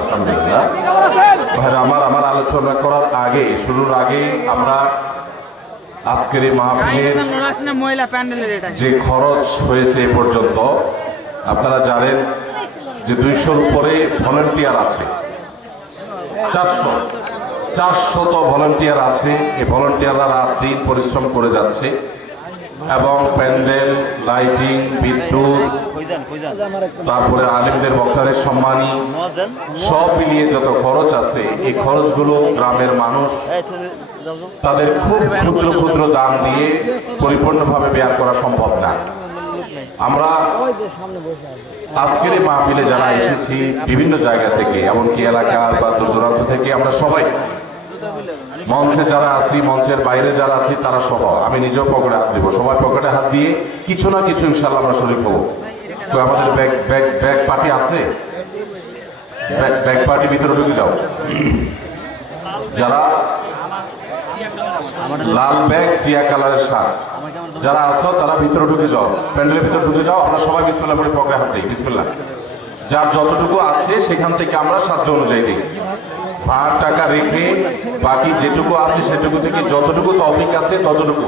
আলহামদুলিল্লাহ। ভাইরা আমার আলোচনা করার আগে, শুরুর আগে আমরা আজকের এই মাহফিলের যে খরচ হয়েছে এ পর্যন্ত আপনারা জানেন যে 200-র উপরে ভলান্টিয়ার আছে, 400 ভলান্টিয়ার আছে। এই ভলান্টিয়াররা রাত দিন পরিশ্রম করে যাচ্ছে এবং প্যান্ডেল, লাইটিং, বিদ্যুৎ, তারপরে আলিমদের বক্তাদের সম্মানী সব মিলিয়ে যত খরচ আছে, এই খরচগুলো গ্রামের মানুষ তাদের খুব ক্ষুদ্র ক্ষুদ্র দান দিয়ে পরিপূর্ণভাবে ব্যয় করা সম্ভব না। আমরা আজকের এই মাহফিলে যারা এসেছি বিভিন্ন জায়গা থেকে, এমনকি এলাকার বা দূর দূরান্ত থেকে, আমরা সবাই মঞ্চে যারা আছি, মঞ্চের বাইরে যারা আছি, তারা সহ আমি নিজেও পকেটে হাত দিব, সবাই পকেটে হাত দিয়ে কিছু না কিছু ইনশাল্লাহ আমরা শরীর হবো। তো আমাদের ব্যাগ পার্টি আছে, ব্যাগ পার্টি ভিতরে ঢুকে যাও। যারা লাল ব্যাগ, টিয়া কালারের শার্ট যারা আছো তারা ভিতরে ঢুকে যাও, প্যান্ডেলের ভিতরে ঢুকে যাও। আমরা সবাই বিসমিল্লাহ বলে পকেটে হাত দিই, বিসমিল্লাহ। যার যতটুকু আছে সেখান থেকে আমরা সাধ্য অনুযায়ী দিই, ভাড়ার টাকা রেখে বাকি যেটুকু আছে সেটুকু থেকে যতটুকু তৌফিক আছে ততটুকু,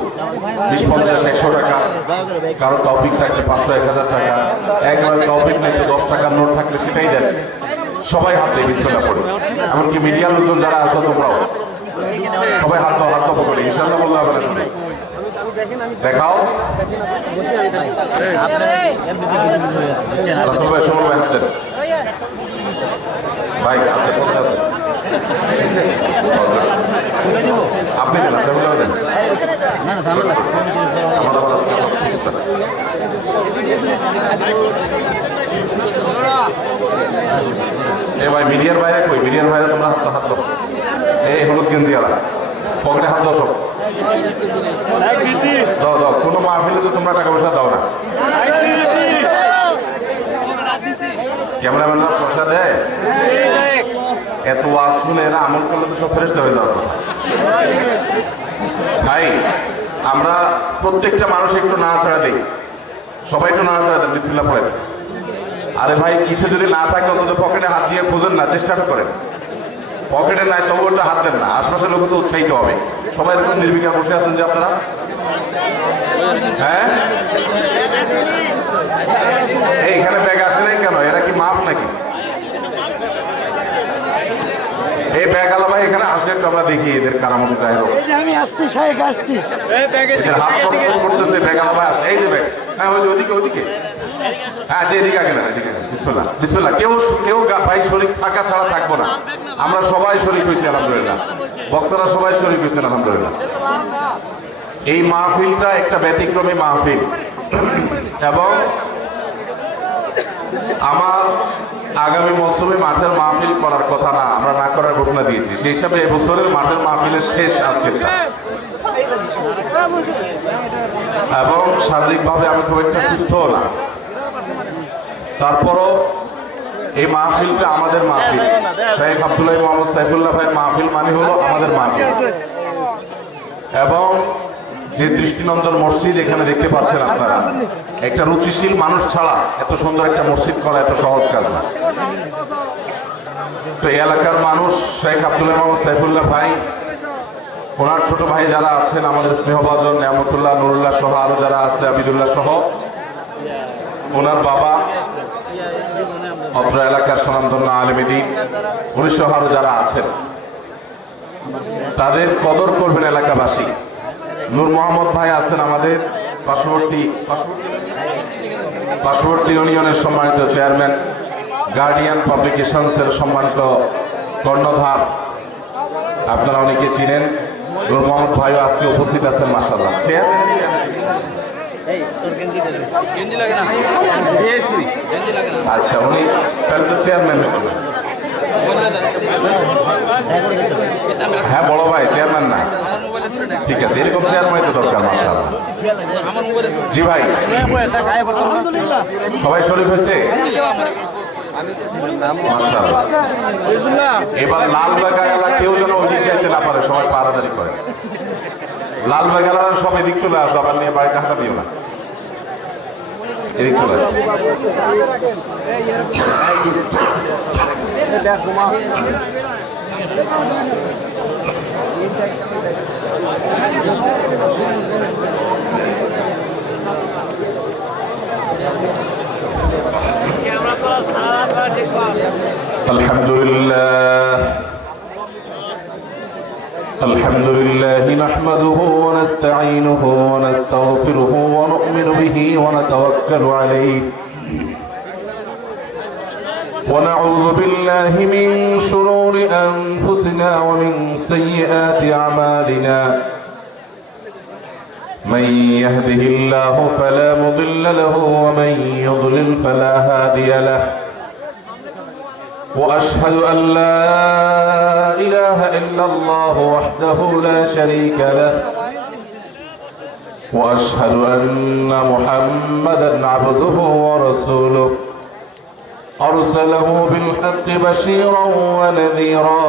20, 50, 100 টাকা, কারো তৌফিক থাকলে 500, 1000 টাকা, একবার তৌফিক নেই তো 10 টাকার নোট থাকলে সেটাই দেন। সবাই হাত দেয় বিসমিল্লাহ পড়ে, এমনকি মিডিয়ার লোকজন যারা আছো তোমরাও সবাই হাত দাও করে ইনশাআল্লাহ বললে হবে না। দেখাও সবাই সময় হাত দেন ভাই, আপনি ভাই মিডিয়ার বাইরে কই, মিডিয়ার বাইরে তোমরা হাত দাও। এই হলুদ গেঞ্জি আলা পকেটে হাত দাও, সব দাও দাও। কোনো মাহফিলে তো তোমরা টাকা পয়সা দাও না, ক্যামেরাম্যানরা পয়সা দেয়। এত ওয়াজ শুনে এরা আমল করলে তো সব ফেরেশতা হয়ে যাওয়ার কথা। ভাই আমরা প্রত্যেকটা মানুষ একটু নাড়াচাড়া দিই, সবাই একটু নাড়াচাড়া দেন, বিসমিল্লাহ পড়েন। আরে ভাই কিছু যদি না থাকে অন্তত পকেটে হাত দিয়ে খুঁজেন না, চেষ্টাটা করেন। পকেটে নাই তবু ওটা হাত দেন না, আশপাশের লোক তো উৎসাহিত হবে। সবাই এরকম নির্বিকার বসে আছেন যে আপনারা, হ্যাঁ এইখানে ব্যাগ আসে নাই কেন? এরা কি মাপ নাকি? এই ব্যাগ আলা ভাই এখানে আসলে একটু আমরা দেখি এদের কারামতি চাই। আমি আসছি, শায়েখ আসছি, হাত কষ্ট করতেছে। ব্যাগ আলা ভাই আসে, এই যে ব্যাগ, হ্যাঁ ওইদিকে ওইদিকে, হ্যাঁ সে এদিকে আগে না, এদিকে বিসমিল্লাহ বিসমিল্লাহ। কেউ ভাই শরীর থাকা ছাড়া থাকবো না, আমরা সবাই শরীর হয়েছি আলহামদুলিল্লাহ, বক্তারা সবাই শরীর হয়েছেন আলহামদুলিল্লাহ। এই মাহফিলটা একটা ব্যতিক্রমী মাহফিল এবং আমার আগামী মৌসুমে মাঠের মাহফিল করার কথা না, আমরা না করার ঘোষণা দিয়েছি। সেই হিসাবে এবছরের মাঠের মাহফিলের শেষ আজকে, এবং শারীরিকভাবে আমি খুব একটা সুস্থ না, তারপরও এই মাহফিলটা আমাদের মাহফিল। শেখ আব্দুল্লাহ মোহাম্মদ সাইফুল্লাহ ভাইয়ের মাহফিল মানে হলো আমাদের মাহফিল। এবং যে দৃষ্টিনন্দন মসজিদ এখানে দেখতে পাচ্ছেন আপনারা, একটা রুচিশীল মানুষ ছাড়া এত সুন্দর একটা মসজিদ করা এত সহজ কাজ না। তো এই এলাকার মানুষ শেখ আব্দুল্লাহ মোহাম্মদ সাইফুল্লাহ ভাই, ওনার ছোট ভাই যারা আছেন আমাদের স্নেহভাজন নিয়ামতুল্লাহ, নুরুল্লাহ সহ আরো যারা আছে, আবিদুল্লাহ সহ, ওনার বাবা, অত্র এলাকার স্বনামধন্য আলেমে দ্বীন, উনি সহ আরো যারা আছেন, তাদের কদর করবেন এলাকাবাসী। নূর মোহাম্মদ ভাই আছেন আমাদের পার্শ্ববর্তী ইউনিয়নের সম্মানিত চেয়ারম্যান, গার্ডিয়ান পাবলিকেশনস এর সম্মানিত কর্ণধার, আপনারা অনেকে চিনেন। নূর মোহাম্মদ ভাইও আজকে উপস্থিত আছেন মাশাআল্লাহ। আচ্ছা উনি তাহলে তো চেয়ারম্যান, হ্যাঁ বড় ভাই চেয়ারম্যান না, ঠিক আছে এরকম চেয়ারম্যান তো দরকার মাশাআল্লাহ। জি ভাই সবাই শরীফ হয়েছে মাশাআল্লাহ। এবার লাল বাগালা কেউ যেন ওদিক যাইতে না পারে, সবাই পাহারাদারি করে। লাল বাগালা সব এদিক চলে আসো, আবার নিয়ে বাড়িতে হাঁটা দিও না, এদিক চলে আসো। الحمد لله نحمده ونستعينه ونستغفره ونؤمن به ونتوكل عليه ونعوذ بالله من شرور أنفسنا ومن سيئات أعمالنا من يهده الله فلا مضل له ومن يضلل فلا هادي له وأشهد أن لا إله إلا الله وحده لا شريك له وأشهد أن محمدا عبده ورسوله أرسله بالحق بشيرا ونذيرا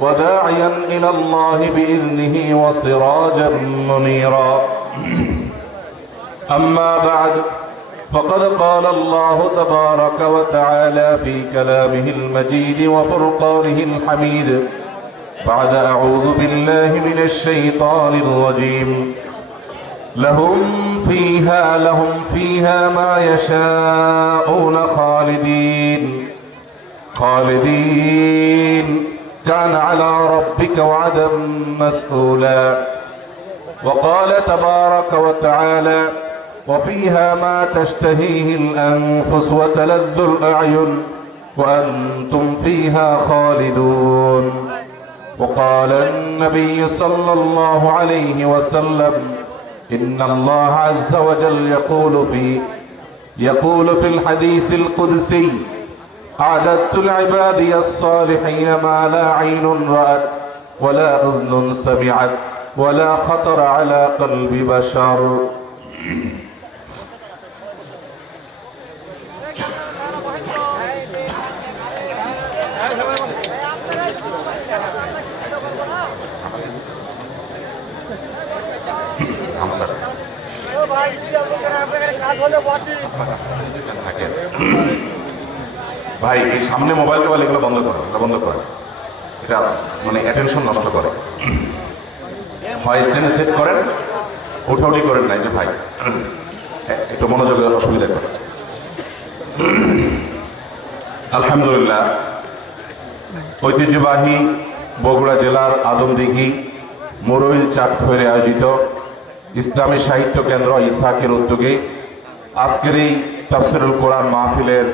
وداعيا إلى الله بإذنه وسراجا منيرا أما بعد فقد قال الله تبارك وتعالى في كلامه المجيد وفرقانه الحميد بعد أعوذ بالله من الشيطان الرجيم لهم فيها ما يشاءون خالدين كان على ربك وعدا مسئولا وقال تبارك وتعالى وفيها ما تشتهيه الأنفس وتلذ الأعين وأنتم فيها خالدون وقال النبي صلى الله عليه وسلم إن الله عز وجل يقول في الحديث القدسي أعددت لعبادي الصالحين ما لا عين رأت ولا أذن سمعت ولا خطر على قلب بشر ভাই এই সামনে মোবাইল টোবাইল এগুলো বন্ধ করে এটা মানে অ্যাটেনশন নষ্ট করে হয় স্ট্যান্ডে সেট করেন উঠাউটি করেন না এই যে ভাই একটু মনোযোগের অসুবিধা করে আলহামদুলিল্লাহ ঐতিহ্যবাহী বগুড়া জেলার আদমদিঘি মুরইল চাটখৈরে আয়োজিত ইসলামী সাহিত্য কেন্দ্র ইসহাকের উদ্যোগে আজকের এই তাফসিরুল কোরআন মাহফিলের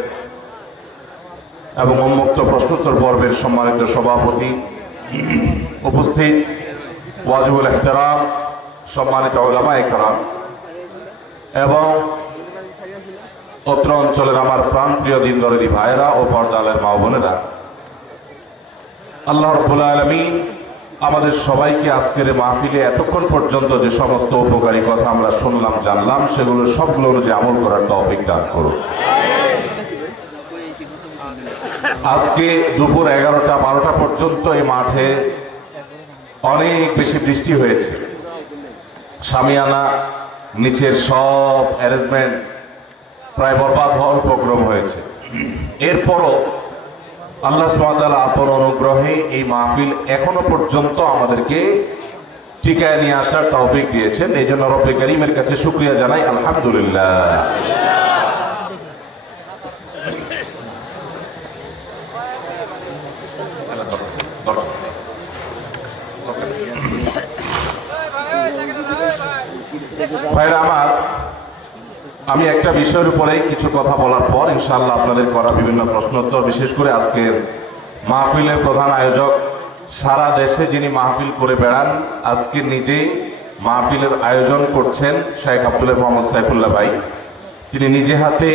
এবং উন্মুক্ত প্রশ্নোত্তর পর্বের সম্মানিত সভাপতি উপস্থিত ওয়াজিবুল ইহতিরাম সম্মানিত উলামায়ে কেরাম এবং অত্র অঞ্চলের আমার প্রাণপ্রিয় দিন দরদি ভাইরা ও পর্দালের মা বোনেরা, আল্লাহ রাব্বুল আলামিন আমাদের সবাইকে আজকের মাহফিলে এতক্ষণ পর্যন্ত যে সমস্ত উপকারী কথা আমরা শুনলাম জানলাম সেগুলো সবগুলো অনুযায়ী আমল করার তৌফিক দান করুন। আজকে দুপুর 11টা-12টা পর্যন্ত এই মাঠে অনেক বেশি বৃষ্টি হয়েছে। শামিয়ানা নিচের সব অ্যারেঞ্জমেন্ট প্রায় বরবাদ হওয়ার উপক্রম হয়েছে। এরপরও আল্লাহ সুবহানাহু ওয়া তাআলা আপন অনুগ্রহে এই মাহফিল এখনো পর্যন্ত আমাদেরকে টিকায় নিয়ে আসার তৌফিক দিয়েছেন। এই জন্য রব্বে কারীমের কাছে শুকরিয়া জানাই, আলহামদুলিল্লাহ। ভাইরা আমার, আমি একটা বিষয়ের উপরে কিছু কথা বলার পর ইনশাআল্লাহ আপনাদের করা বিভিন্ন প্রশ্নোত্তর, বিশেষ করে আজকের মাহফিলের প্রধান আয়োজক, সারা দেশে যিনি মাহফিল করে বেড়ান, আজকে নিজেই মাহফিলের আয়োজন করছেন শেখ আব্দুল্লাহ মোহাম্মদ সাইফুল্লাহ ভাই। তিনি নিজে হাতে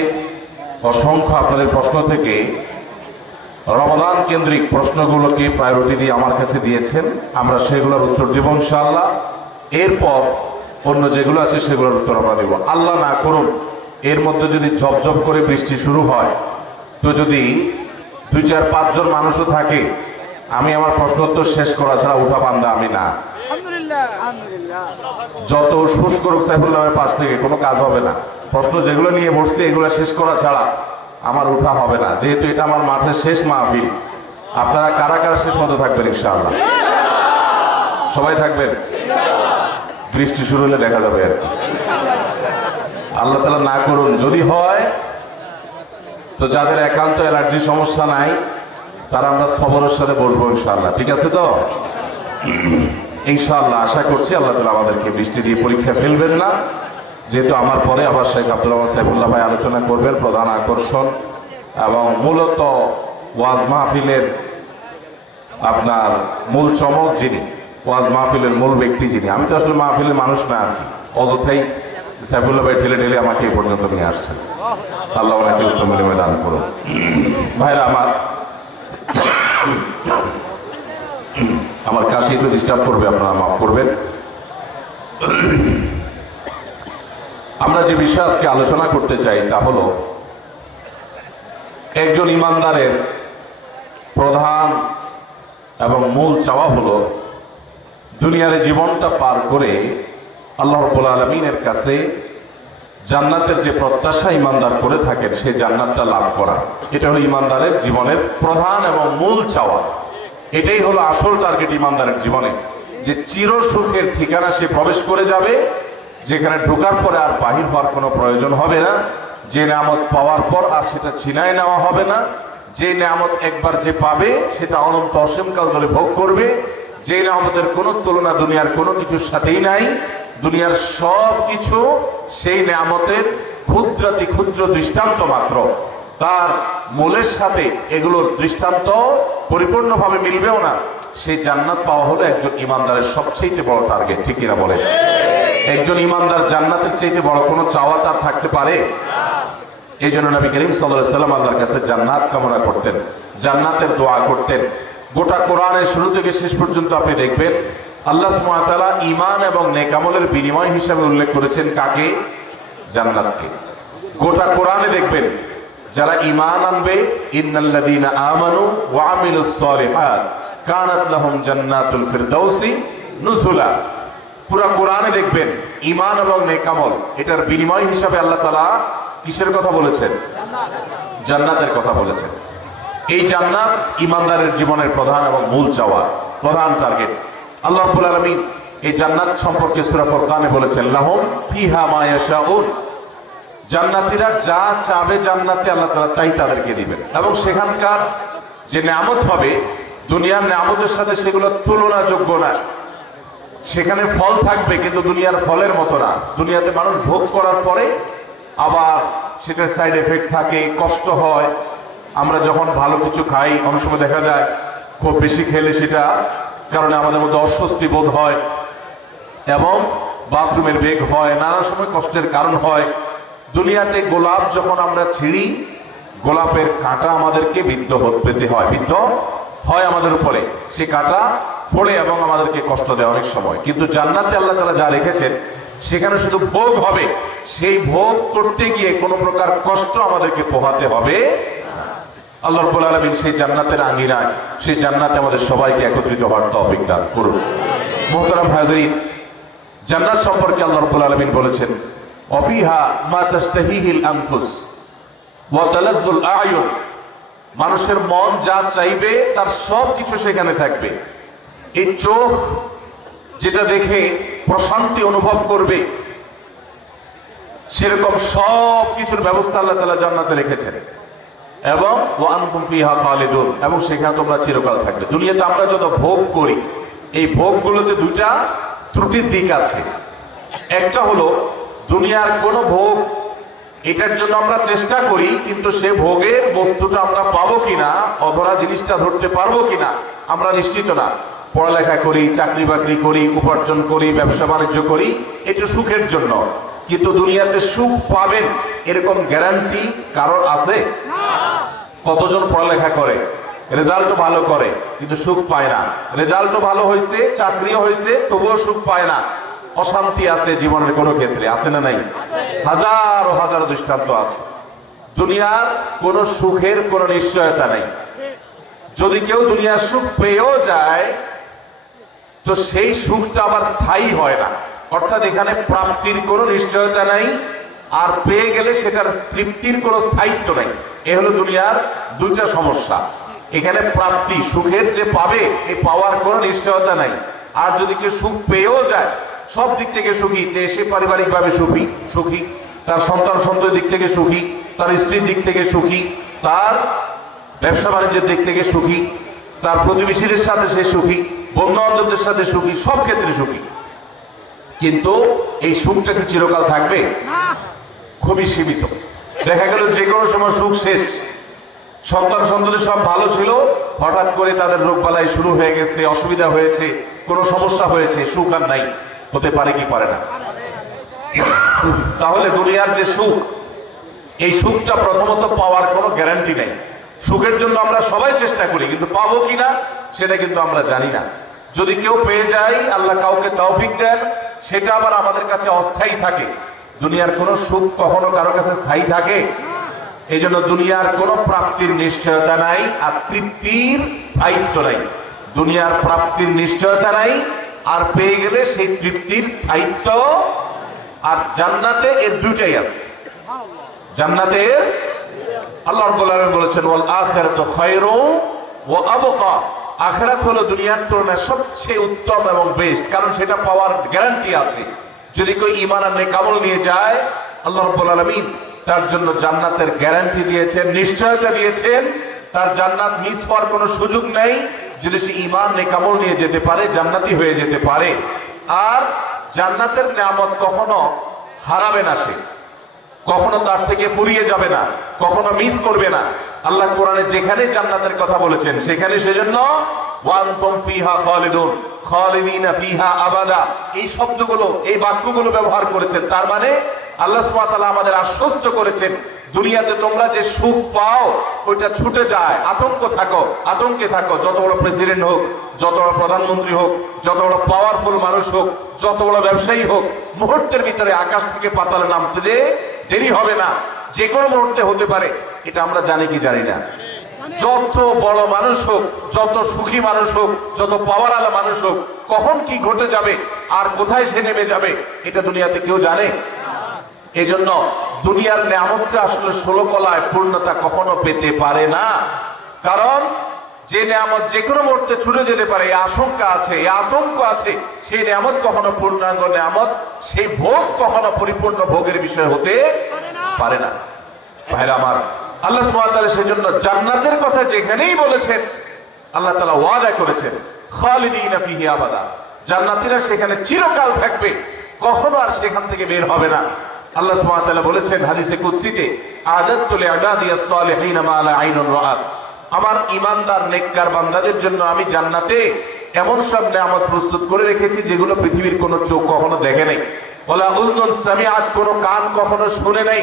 অসংখ্য আপনাদের প্রশ্ন থেকে রমাদান কেন্দ্রিক প্রশ্নগুলোকে প্রায়োরিটি দিয়ে আমার কাছে দিয়েছেন। আমরা সেগুলোর উত্তর দেব ইনশাআল্লাহ। এরপর অন্য যেগুলো আছে সেগুলোর উত্তর আমরা দেব। আল্লাহ না করুন এর মধ্যে যদি ঝপঝপ করে বৃষ্টি শুরু হয়, তো যদি 2-4-5 জন মানুষও থাকে, আমি আমার প্রশ্নোত্তর শেষ করা ছাড়া উঠা বান্দা আমি না। যত উসফুস করুক সাইফুল্লাহের পাশ থেকে কোনো কাজ হবে না। প্রশ্ন যেগুলো নিয়ে বসছে এগুলো শেষ করা ছাড়া আমার উঠা হবে না। যেহেতু এটা আমার মাঠের শেষ মাহফিল, আপনারা কারা কারা শেষ মতো থাকবেন ইনশাআল্লাহ? সবাই থাকবেন? বৃষ্টি শুরু হলে দেখা যাবে আর কি। আল্লাহ তাআলা না করুন, যদি হয় তো যাদের একান্ত অ্যালার্জি সমস্যা নাই তারা আমরা সবরের সাথে বসবো ইনশাআল্লাহ। ঠিক আছে তো? ইনশাআল্লাহ আশা করছি আল্লাহ তাআলা আমাদেরকে বৃষ্টি দিয়ে পরীক্ষা ফেলবেন না। যেহেতু আমার পরে আবার শেখ আব্দুল রহমান সাইফুল্লাহ ভাই আলোচনা করবেন, প্রধান আকর্ষণ এবং মূলত ওয়াজ মাহফিলের আপনার মূল চমক যিনি, ওয়াজ মাহফিলের মূল ব্যক্তি যিনি। আমি তো আসলে মাহফিলের মানুষ না, অযথাই সাইফুল্লাহ ভাই ঠেলে ঠেলে আমাকে এই পর্যন্ত নিয়ে আসছেন। আল্লাহ ওনাকে উত্তম বিনিময় দান করুন। ভাইরা আমার কাশি একটু ডিস্টার্ব করবে, আপনারা মাফ করবেন। আমরা যে বিষয়ে আজকে আলোচনা করতে চাই তা হলো একজন ইমানদারের প্রধান এবং মূল চাওয়া হলো দুনিয়ার জীবনটা পার করে আল্লাহ রাব্বুল আলামিনের কাছে জান্নাতের যে প্রত্যাশা ইমানদার করে থাকেন সেই জান্নাতটা লাভ করা। এটা হলো ইমানদারের জীবনের প্রধান এবং মূল চাওয়া। এটাই হলো আসল টার্গেট ইমানদারের জীবনে, যে চির সুখের ঠিকানা সে প্রবেশ করে যাবে, যেখানে ঢোকার পরে আর বাহির হওয়ার কোনো প্রয়োজন হবে না, যে নিয়ামত পাওয়ার পর আর সেটা ছিনায় নেওয়া হবে না, যে নিয়ামত একবার যে পাবে সেটা অনন্ত অসীমকাল ধরে ভোগ করবে, যে নিয়ামতের কোনো তুলনা দুনিয়ার কোনো কিছুর সাথেই নাই। দুনিয়ার সব কিছু সেই নিয়ামতের ক্ষুদ্রাতি ক্ষুদ্র দৃষ্টান্ত মাত্র, তার মূলের সাথে এগুলোর দৃষ্টান্ত পরিপূর্ণভাবে মিলবেও না। সেই জান্নাত পাওয়া হলো একজন ইমানদারের সবচেয়ে বড় টার্গেট। ঠিক কিনা বলেন? একজন ইমানদার জান্নাতের চাইতে বড় কোনো চাওয়া তার থাকতে পারে? এই জন্য নবী করিম সাল্লাল্লাহু আলাইহি ওয়াসাল্লাম আল্লাহর কাছে জান্নাত কামনা করতেন, জান্নাতের দোয়া করতেন। গোটা কোরআনের শুরু থেকে শেষ পর্যন্ত আপনি দেখবেন আল্লাহ সুবহানাহু ওয়া তাআলা ঈমান এবং নেক আমলের বিনিময় হিসাবে উল্লেখ করেছেন কাকে? জান্নাতকে। গোটা কোরআনে দেখবেন যারা ঈমান আনবে, ইন্নাল্লাযীনা আমানু ওয়া আমিলুস সালিহাত কানাত লাহুম জান্নাতুল ফিরদাউসি নুজুলা। পুরা কোরআনে দেখবেন ঈমান এবং নেক আমল এটার বিনিময় হিসাবে আল্লাহ তাআলা কিসের কথা বলেছেন? জান্নাতের কথা বলেছেন। এই জান্নাত ইমানদারের জীবনের প্রধান এবং মূল চাওয়া, প্রধান টার্গেট। আল্লাহ রাব্বুল আলামিন এই জান্নাত সম্পর্কে সূরা ফুরকানে বলেছেন, লাহুম ফিহা মা ইয়াশাউন। জান্নাতীরা যা চাবে জান্নাতে আল্লাহ তাআলা তাই তাদেরকে দিবেন, এবং সেখানকার যে নিয়ামত হবে দুনিয়ার নিয়ামতের সাথে সেগুলো তুলনাযোগ্য না। সেখানে ফল থাকবে কিন্তু দুনিয়ার ফলের মতো না। দুনিয়াতে মানুষ ভোগ করার পরে আবার সেটার সাইড এফেক্ট থাকে, কষ্ট হয়। আমরা যখন ভালো কিছু খাই অনেক সময় দেখা যায় খুব বেশি খেলে সেটা কারণে আমাদের মধ্যে অস্বস্তি বোধ হয় এবং বাথরুমের বেগ হয়, নানা সময় কষ্টের কারণ হয়। দুনিয়াতে গোলাপ যখন আমরা ছিঁড়ি, গোলাপের কাঁটা আমাদেরকে বিদ্ধ পেতে হয়, বিদ্ধ হয় আমাদের উপরে, সে কাঁটা ফোড়ে এবং আমাদেরকে কষ্ট দেয় অনেক সময়। কিন্তু জান্নাতে আল্লাহ তাআলা যা রেখেছেন সেখানে শুধু ভোগ হবে, সেই ভোগ করতে গিয়ে কোনো প্রকার কষ্ট আমাদেরকে পোহাতে হবে। আল্লাহ রাব্বুল আলামিন সেই জান্নাতের আঙ্গিনায়, সেই জান্নাতে আমাদের সবাইকে একত্রিত হওয়ার তৌফিক দান করুন। মুহতারাম হাজিরিন, জান্নাত সম্পর্কে আল্লাহ রাব্বুল আলামিন বলেছেন, ওয়াফিহা মা তাশতাহিহিল আনফুস ওয়া তালাদ্দুল আ'য়ুন। মানুষের মন যা চাইবে তার সব কিছু সেখানে থাকবে। এই চোখ যেটা দেখে প্রশান্তি অনুভব করবে সেরকম সব কিছুর ব্যবস্থা আল্লাহ তাআলা জান্নাতে রেখেছেন, এবং ওয়া আনতুম ফিহা খালিদুন, এবং সেখানে তোমরা চিরকাল থাকবে। দুনিয়াতে আমরা যত ভোগ করি এই ভোগগুলোতে দুইটা ত্রুটির দিক আছে। একটা হলো দুনিয়ার কোন ভোগ এটার জন্য আমরা চেষ্টা করি কিন্তু সে ভোগের বস্তুটা আমরা পাবো কিনা, অধরা জিনিসটা ধরতে পারবো কিনা আমরা নিশ্চিত না। পড়ালেখা করি, চাকরি বাকরি করি, উপার্জন করি, ব্যবসা বাণিজ্য করি, এটা সুখের জন্য। কিন্তু দুনিয়াতে সুখ পাবেন এরকম গ্যারান্টি কারোর আছে? কতজন পড়ালেখা করে, রেজাল্টও ভালো করে কিন্তু সুখ পায় না, রেজাল্টও ভালো হয়েছে, চাকরিও হয়েছে, তবুও সুখ পায় না। অশান্তি আছে জীবনের কোনো ক্ষেত্রে, আছে না নাই? হাজারো হাজারো দৃষ্টান্ত আছে। দুনিয়ার কোন সুখের কোন নিশ্চয়তা নেই। যদি কেউ দুনিয়ার সুখ পেয়েও যায় তো সেই সুখটা আবার স্থায়ী হয় না, অর্থাৎ এখানে প্রাপ্তির কোনো নিশ্চয়তা নাই, আর পেয়ে গেলে সেটার তৃপ্তির কোনো স্থায়িত্ব নাই। এ হলো দুনিয়ার দুইটা সমস্যা। এখানে প্রাপ্তি সুখের যে পাবে এই পাওয়ার কোনো নিশ্চয়তা নাই। আর যদি কেউ সুখ পেয়েও যায় সব দিক থেকে সুখী, সে পারিবারিক ভাবে সুখী সুখী, তার সন্তান সন্ততির দিক থেকে সুখী, তার স্ত্রীর দিক থেকে সুখী, তার ব্যবসা বাণিজ্যের দিক থেকে সুখী, তার প্রতিবেশীদের সাথে সে সুখী, বন্ধু বান্ধবদের সাথে সুখী, সব ক্ষেত্রে সুখী। কিন্তু এই সুখটা কি চিরকাল থাকবে? খুবই সীমিত। দেখা গেল যে কোনো সময় সুখ শেষ, সন্তান সন্ততি সব ভালো ছিল, হঠাৎ করে তাদের রোগ বালাই শুরু হয়ে গেছে, অসুবিধা হয়েছে, কোনো সমস্যা হয়েছে, সুখ আর নাই। হতে পারে কি পারে না? তাহলে দুনিয়ার যে সুখ, এই সুখটা প্রথমত পাওয়ার কোনো গ্যারান্টি নেই। সুখের জন্য আমরা সবাই চেষ্টা করি, কিন্তু পাবো কিনা সেটা কিন্তু আমরা জানি না। যদি কেউ পেয়ে যায়, আল্লাহ কাউকে তৌফিক দেন, সেটা আবার আমাদের কাছে অস্থায়ী থাকে। দুনিয়ার কোনো সুখ কখনো কারো কাছে স্থায়ী থাকে? এই জন্য দুনিয়ার কোনো প্রাপ্তির নিশ্চয়তা নাই, আর তৃপ্তির স্থায়িত্ব নাই। দুনিয়ার প্রাপ্তির নিশ্চয়তা নাই, আর পেয়ে গেলে সেই তৃপ্তির স্থায়িত্ব। আর জান্নাতে এর দুটাই আছে। জান্নাতে আল্লাহ রাব্বুল আলামিন বলেছেন, ওয়াল আখিরাতু খায়রু ওয়া আবকা। আখিরাত হলো দুনিয়ার তুলনায় সবচেয়ে উত্তম এবং বেস্ট, কারণ সেটা পাওয়ার গ্যারান্টি আছে। যদি কেউ ঈমান আর নেক আমল নিয়ে যায়, আল্লাহ রাব্বুল আলামিন তার জন্য জান্নাতের গ্যারান্টি দিয়েছেন, নিশ্চয়তা দিয়েছেন। তার জান্নাত মিস হওয়ার কোনো সুযোগ নেই। যদি সে ঈমান নেক আমল নিয়ে যেতে পারে, জান্নাতি হয়ে যেতে পারে। আর জান্নাতের নিয়ামত কখনো হারাবে না, সে কখনো তার থেকে ফুরিয়ে যাবে না, কখনো মিস করবে না। আল্লাহ কোরআনে যেখানে জান্নাতের কথা বলেছেন সেখানে সেজন্য ওয়ানতুম ফিহা খালিদুন খালিদিনা ফিহা আবাদা, এই শব্দগুলো, এই বাক্যগুলো ব্যবহার করেছেন। তার মানে আল্লাহ সুবহানাহু ওয়া তাআলা আমাদের আশ্বস্ত করেছেন, দুনিয়াতে তোমরা যে সুখ পাও ওইটা ছুটে যায়। আতঙ্কে থাকো। যত বড় প্রেসিডেন্ট হোক, যত বড় প্রধানমন্ত্রী হোক, যত বড় পাওয়ারফুল মানুষ হোক, যত বড় ব্যবসায়ী হোক, মুহূর্তের ভিতরে আকাশ থেকে পাতালে নামতে যে দেরি হবে না, যে কোনো মুহূর্তে হতে পারে। এটা আমরা জানি কি জানি না? যত বড় মানুষ হোক, যত সুখী মানুষ হোক, যত পাওয়ার আলা মানুষ হোক, কখন কি ঘটে যাবে আর কোথায় সে নেমে যাবে এটা দুনিয়াতে কেউ জানে? এই জন্য দুনিয়ার নিয়ামতটা আসলে 16 কলায় পূর্ণতা কখনো পেতে পারে না। কারণ যে নিয়ামত যে কোনো মুহূর্তে ছুটে যেতে পারে, এই আশঙ্কা আছে, এই আতঙ্ক আছে। সেই নিয়ামত কখনো পূর্ণাঙ্গ নিয়ামত, সেই ভোগ কখনো পরিপূর্ণ ভোগের বিষয় হতে পারে না। ভাইরা আমার, আল্লাহ সুবহানাহু ওয়া তাআলা সেজন্য জান্নাতের কথা যেখানেই বলেছেন, আল্লাহ তাআলা ওয়াদা করেছেন খালিদিনা ফিহি আবাদা, জান্নাতীরা সেখানে চিরকাল থাকবে, কখনো আর সেখান থেকে বের হবে না। আল্লাহ সুবহানাহু ওয়া তাআলা বলেছেন হাদিসে কুদসিতে, আদাতু লিইবাদিয়াস সালিহিন মা লা আইনুন রাআত, আমার ঈমানদার নেককার বান্দাদের জন্য আমি জান্নাতে এমন সব নিয়ামত প্রস্তুত করে রেখেছি যেগুলো পৃথিবীর কোনো চোখ কখনো দেখে নাই, ওয়ালা উযুন সামিআত, কোনো কান কখনো শুনে নাই,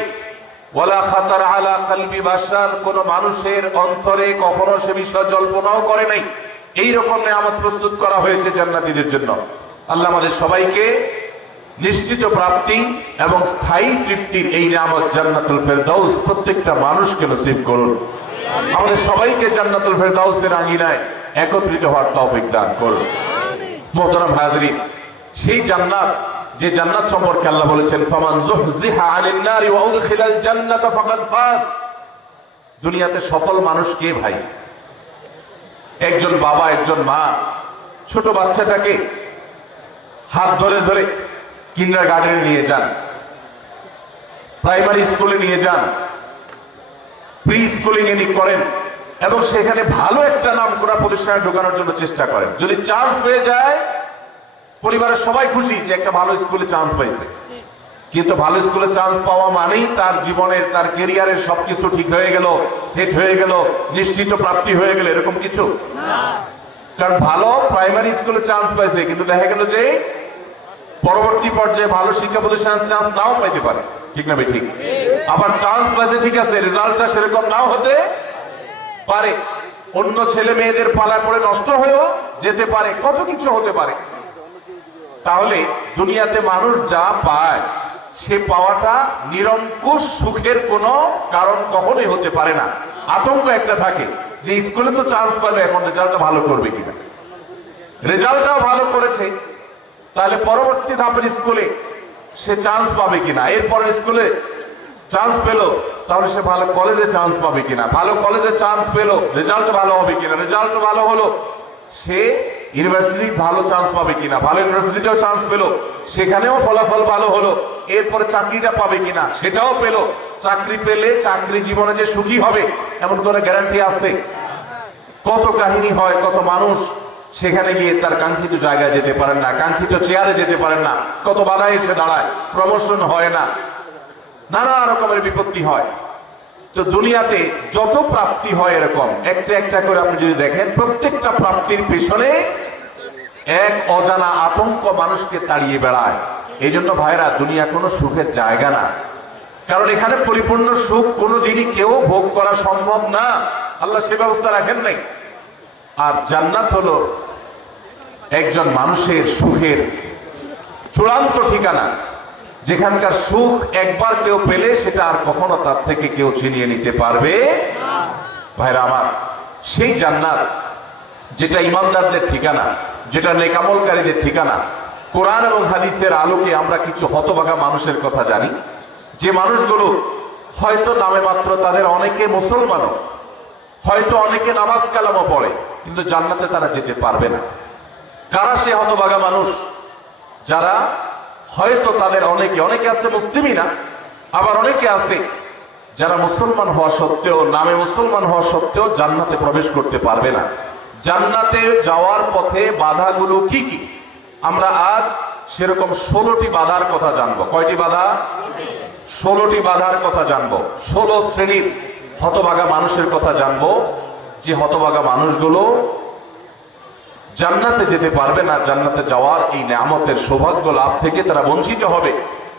ওয়ালা খাতার আলা কলবি বাশার, কোনো মানুষের অন্তরে কখনো সে বিষয় জল্পনাও করে নাই। এই রকম নিয়ামত প্রস্তুত করা হয়েছে জান্নাতীদের জন্য। আল্লাহ আমাদের সবাইকে নিশ্চিত প্রাপ্তি এবং স্থায়ী তৃপ্তির এই নিয়ামত জান্নাতুল ফেরদাউস প্রত্যেকটা মানুষকে নসিব করুন। আমাদের সবাইকে জান্নাতুল ফেরদাউসের আঙিনায় একত্রিত হওয়ার তৌফিক দান করুন। মুহতারাম হাজিরিন, সেই জান্নাত, যে জান্নাত সম্পর্কে আল্লাহ বলেছেন, ফামান যুহজিহা আনিন নারি ওয়া উদখিলাল জান্নাতা ফাকাদ ফাজ। দুনিয়াতে সফল মানুষ কে ভাই? একজন বাবা, একজন মা ছোট বাচ্চাটাকে হাত ধরে ধরে কিন্ডারগার্টেনে নিয়ে যান, প্রাইমারি স্কুলে নিয়ে যান, প্রি স্কুলিং এ করেন এবং সেখানে ভালো একটা নাম করা প্রতিষ্ঠানে ঢোকানোর জন্য চেষ্টা করেন। যদি চান্স পেয়ে যায়, পরিবারের সবাই খুশি যে একটা ভালো স্কুলে চান্স পাইছে। কিন্তু ভালো স্কুলে চান্স পাওয়া মানেই তার জীবনের, তার ক্যারিয়ারের সবকিছু ঠিক হয়ে গেল, সেট হয়ে গেল, নিশ্চিত প্রাপ্তি হয়ে গেল, এরকম কিছু না। কারণ ভালো প্রাইমারি স্কুলে চান্স পাইছে, কিন্তু দেখা গেল যে পরবর্তী পর্যায়ে ভালো শিক্ষা প্রতিষ্ঠানের চান্স নাও পাইতে পারে, ঠিক না ভাই? ঠিক। আবার চান্স পাইছে, ঠিক আছে, রেজাল্টটা সেরকম নাও হতে পারে, অন্য ছেলে মেয়েদের পালায় পড়ে নষ্ট হয়েও যেতে পারে, কত কিছু হতে পারে। তাহলে দুনিয়াতে মানুষ যা পায়, সে পাওয়াটা নিরঙ্কুশ সুখের কোনো কারণ কখনোই হতে পারে না। আতঙ্ক একটা থাকে যে স্কুলে তো চান্স পাবে, এখন রেজাল্টটা ভালো করবে কিনা। রেজাল্টটাও ভালো করেছে, তাহলে পরবর্তী ধাপের স্কুলে সে চান্স পাবে কিনা, এরপরে স্কুলে চান্স পেল, তাহলে সে ভালো কলেজে চান্স পাবে কিনা, ভালো কলেজে চান্স পেল, রেজাল্ট ভালো হবে কিনা, রেজাল্ট ভালো হলো, সে ইউনিভার্সিটি ভালো চান্স পাবে কিনা, ভালো ইউনিভার্সিটিতেও চান্স পেল, সেখানেও ফলাফল ভালো হলো, এরপরে চাকরিটা পাবে কিনা সেটাও পেল। চাকরি পেলে চাকরি জীবনে যে সুখী হবে এমন কোনো গ্যারান্টি আছে? কত কাহিনী হয়, কত মানুষ সেখানে গিয়ে তার কাঙ্ক্ষিত জায়গায় যেতে পারেন না, কাঙ্ক্ষিত চেয়ারে যেতে পারেন না, কত বাধা এসে দাঁড়ায়, প্রমোশন হয় না, নানা রকমের বিপত্তি হয়। তো দুনিয়াতে যত প্রাপ্তি হয় এরকম একটা একটা করে আপনি যদি দেখেন, প্রত্যেকটা প্রাপ্তির পেছনে এক অজানা আতঙ্ক মানুষকে তাড়িয়ে বেড়ায়। এই জন্য ভাইরা, দুনিয়া কোনো সুখের জায়গা না, কারণ এখানে পরিপূর্ণ সুখ কোনোদিনই কেউ ভোগ করা সম্ভব না, আল্লাহ সে ব্যবস্থা রাখেন নাই। আর জান্নাত হলো একজন মানুষের সুখের চূড়ান্ত ঠিকানা, যেখানকার সুখ একবার কেউ পেলে সেটা আর কখনো তার থেকে কেউ ছিনিয়ে নিতে পারবে ভাইরা আমার। সেই জান্নাত যেটা ইমানদারদের ঠিকানা, যেটা নেকামলকারীদের ঠিকানা, কোরআন এবং হাদিসের আলোকে আমরা কিছু হতভাগা মানুষের কথা জানি, যে মানুষগুলো হয়তো নামে মাত্র তাদের অনেকে মুসলমানও, হয়তো অনেকে নামাজ কালামও পড়ে, কিন্তু জান্নাতে তারা যেতে পারবে না। কারা সে হতভাগা মানুষ? যারা হয়তো তাদের অনেকে আছে মুসলিমই না, আবার অনেকে আছে যারা মুসলমান হওয়া সত্ত্বেও, নামে মুসলমান হওয়া সত্ত্বেও জান্নাতে প্রবেশ করতে পারবে না। জান্নাতে যাওয়ার পথে বাধাগুলো কি কি, আমরা আজ সেরকম 16টি বাধার কথা জানবো। কয়টি বাধা? 16টি বাধার কথা জানবো। 16 শ্রেণীর হতভাগা মানুষের কথা জানবো, যে হতভাগা মানুষগুলো জান্নাতে যেতে পারবে না, জান্নাতে যাওয়ার এই নিয়ামতের সৌভাগ্য লাভ থেকে তারা বঞ্চিত হবে।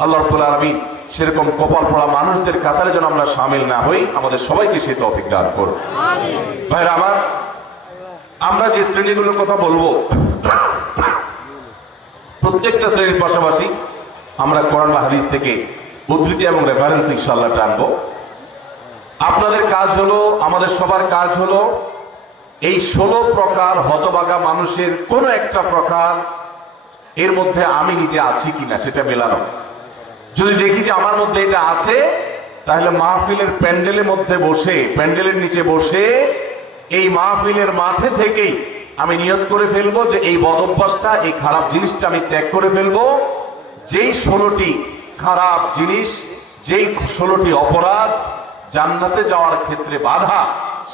আল্লাহ রাব্বুল আলামিন সেরকম কপাল পড়া মানুষদের কাতারে যেন আমরা শামিল না হই, আমাদের সবাইকে সেই তৌফিক দান করুন। ভাইরা আমার, আমরা যে শ্রেণীগুলোর কথা বলবো, প্রত্যেকটা শ্রেণীর পাশাপাশি আমরা কোরআন বা হাদিস থেকে উদ্ধৃতি এবং রেফারেন্স ইনশাআল্লাহ টানবো। আপনাদের কাজ হলো, আমাদের সবার কাজ হলো, এই 16 প্রকার হতভাগা মানুষের কোন একটা প্রকার এর মধ্যে আমি নিজে আছি কিনা সেটা মেলানো। যদি দেখি যে আমার মধ্যে এটা আছে, তাহলে মাহফিলের প্যান্ডেলের মধ্যে বসে, প্যান্ডেলের নিচে বসে এই মাহফিলের মাঠে থেকেই আমি নিয়ত করে ফেলবো যে এই বদ অভ্যাসটা, এই খারাপ জিনিসটা আমি ত্যাগ করে ফেলবো। যেই 16টি খারাপ জিনিস, যেই 16টি অপরাধ জান্নাতে যাওয়ার ক্ষেত্রে বাধা,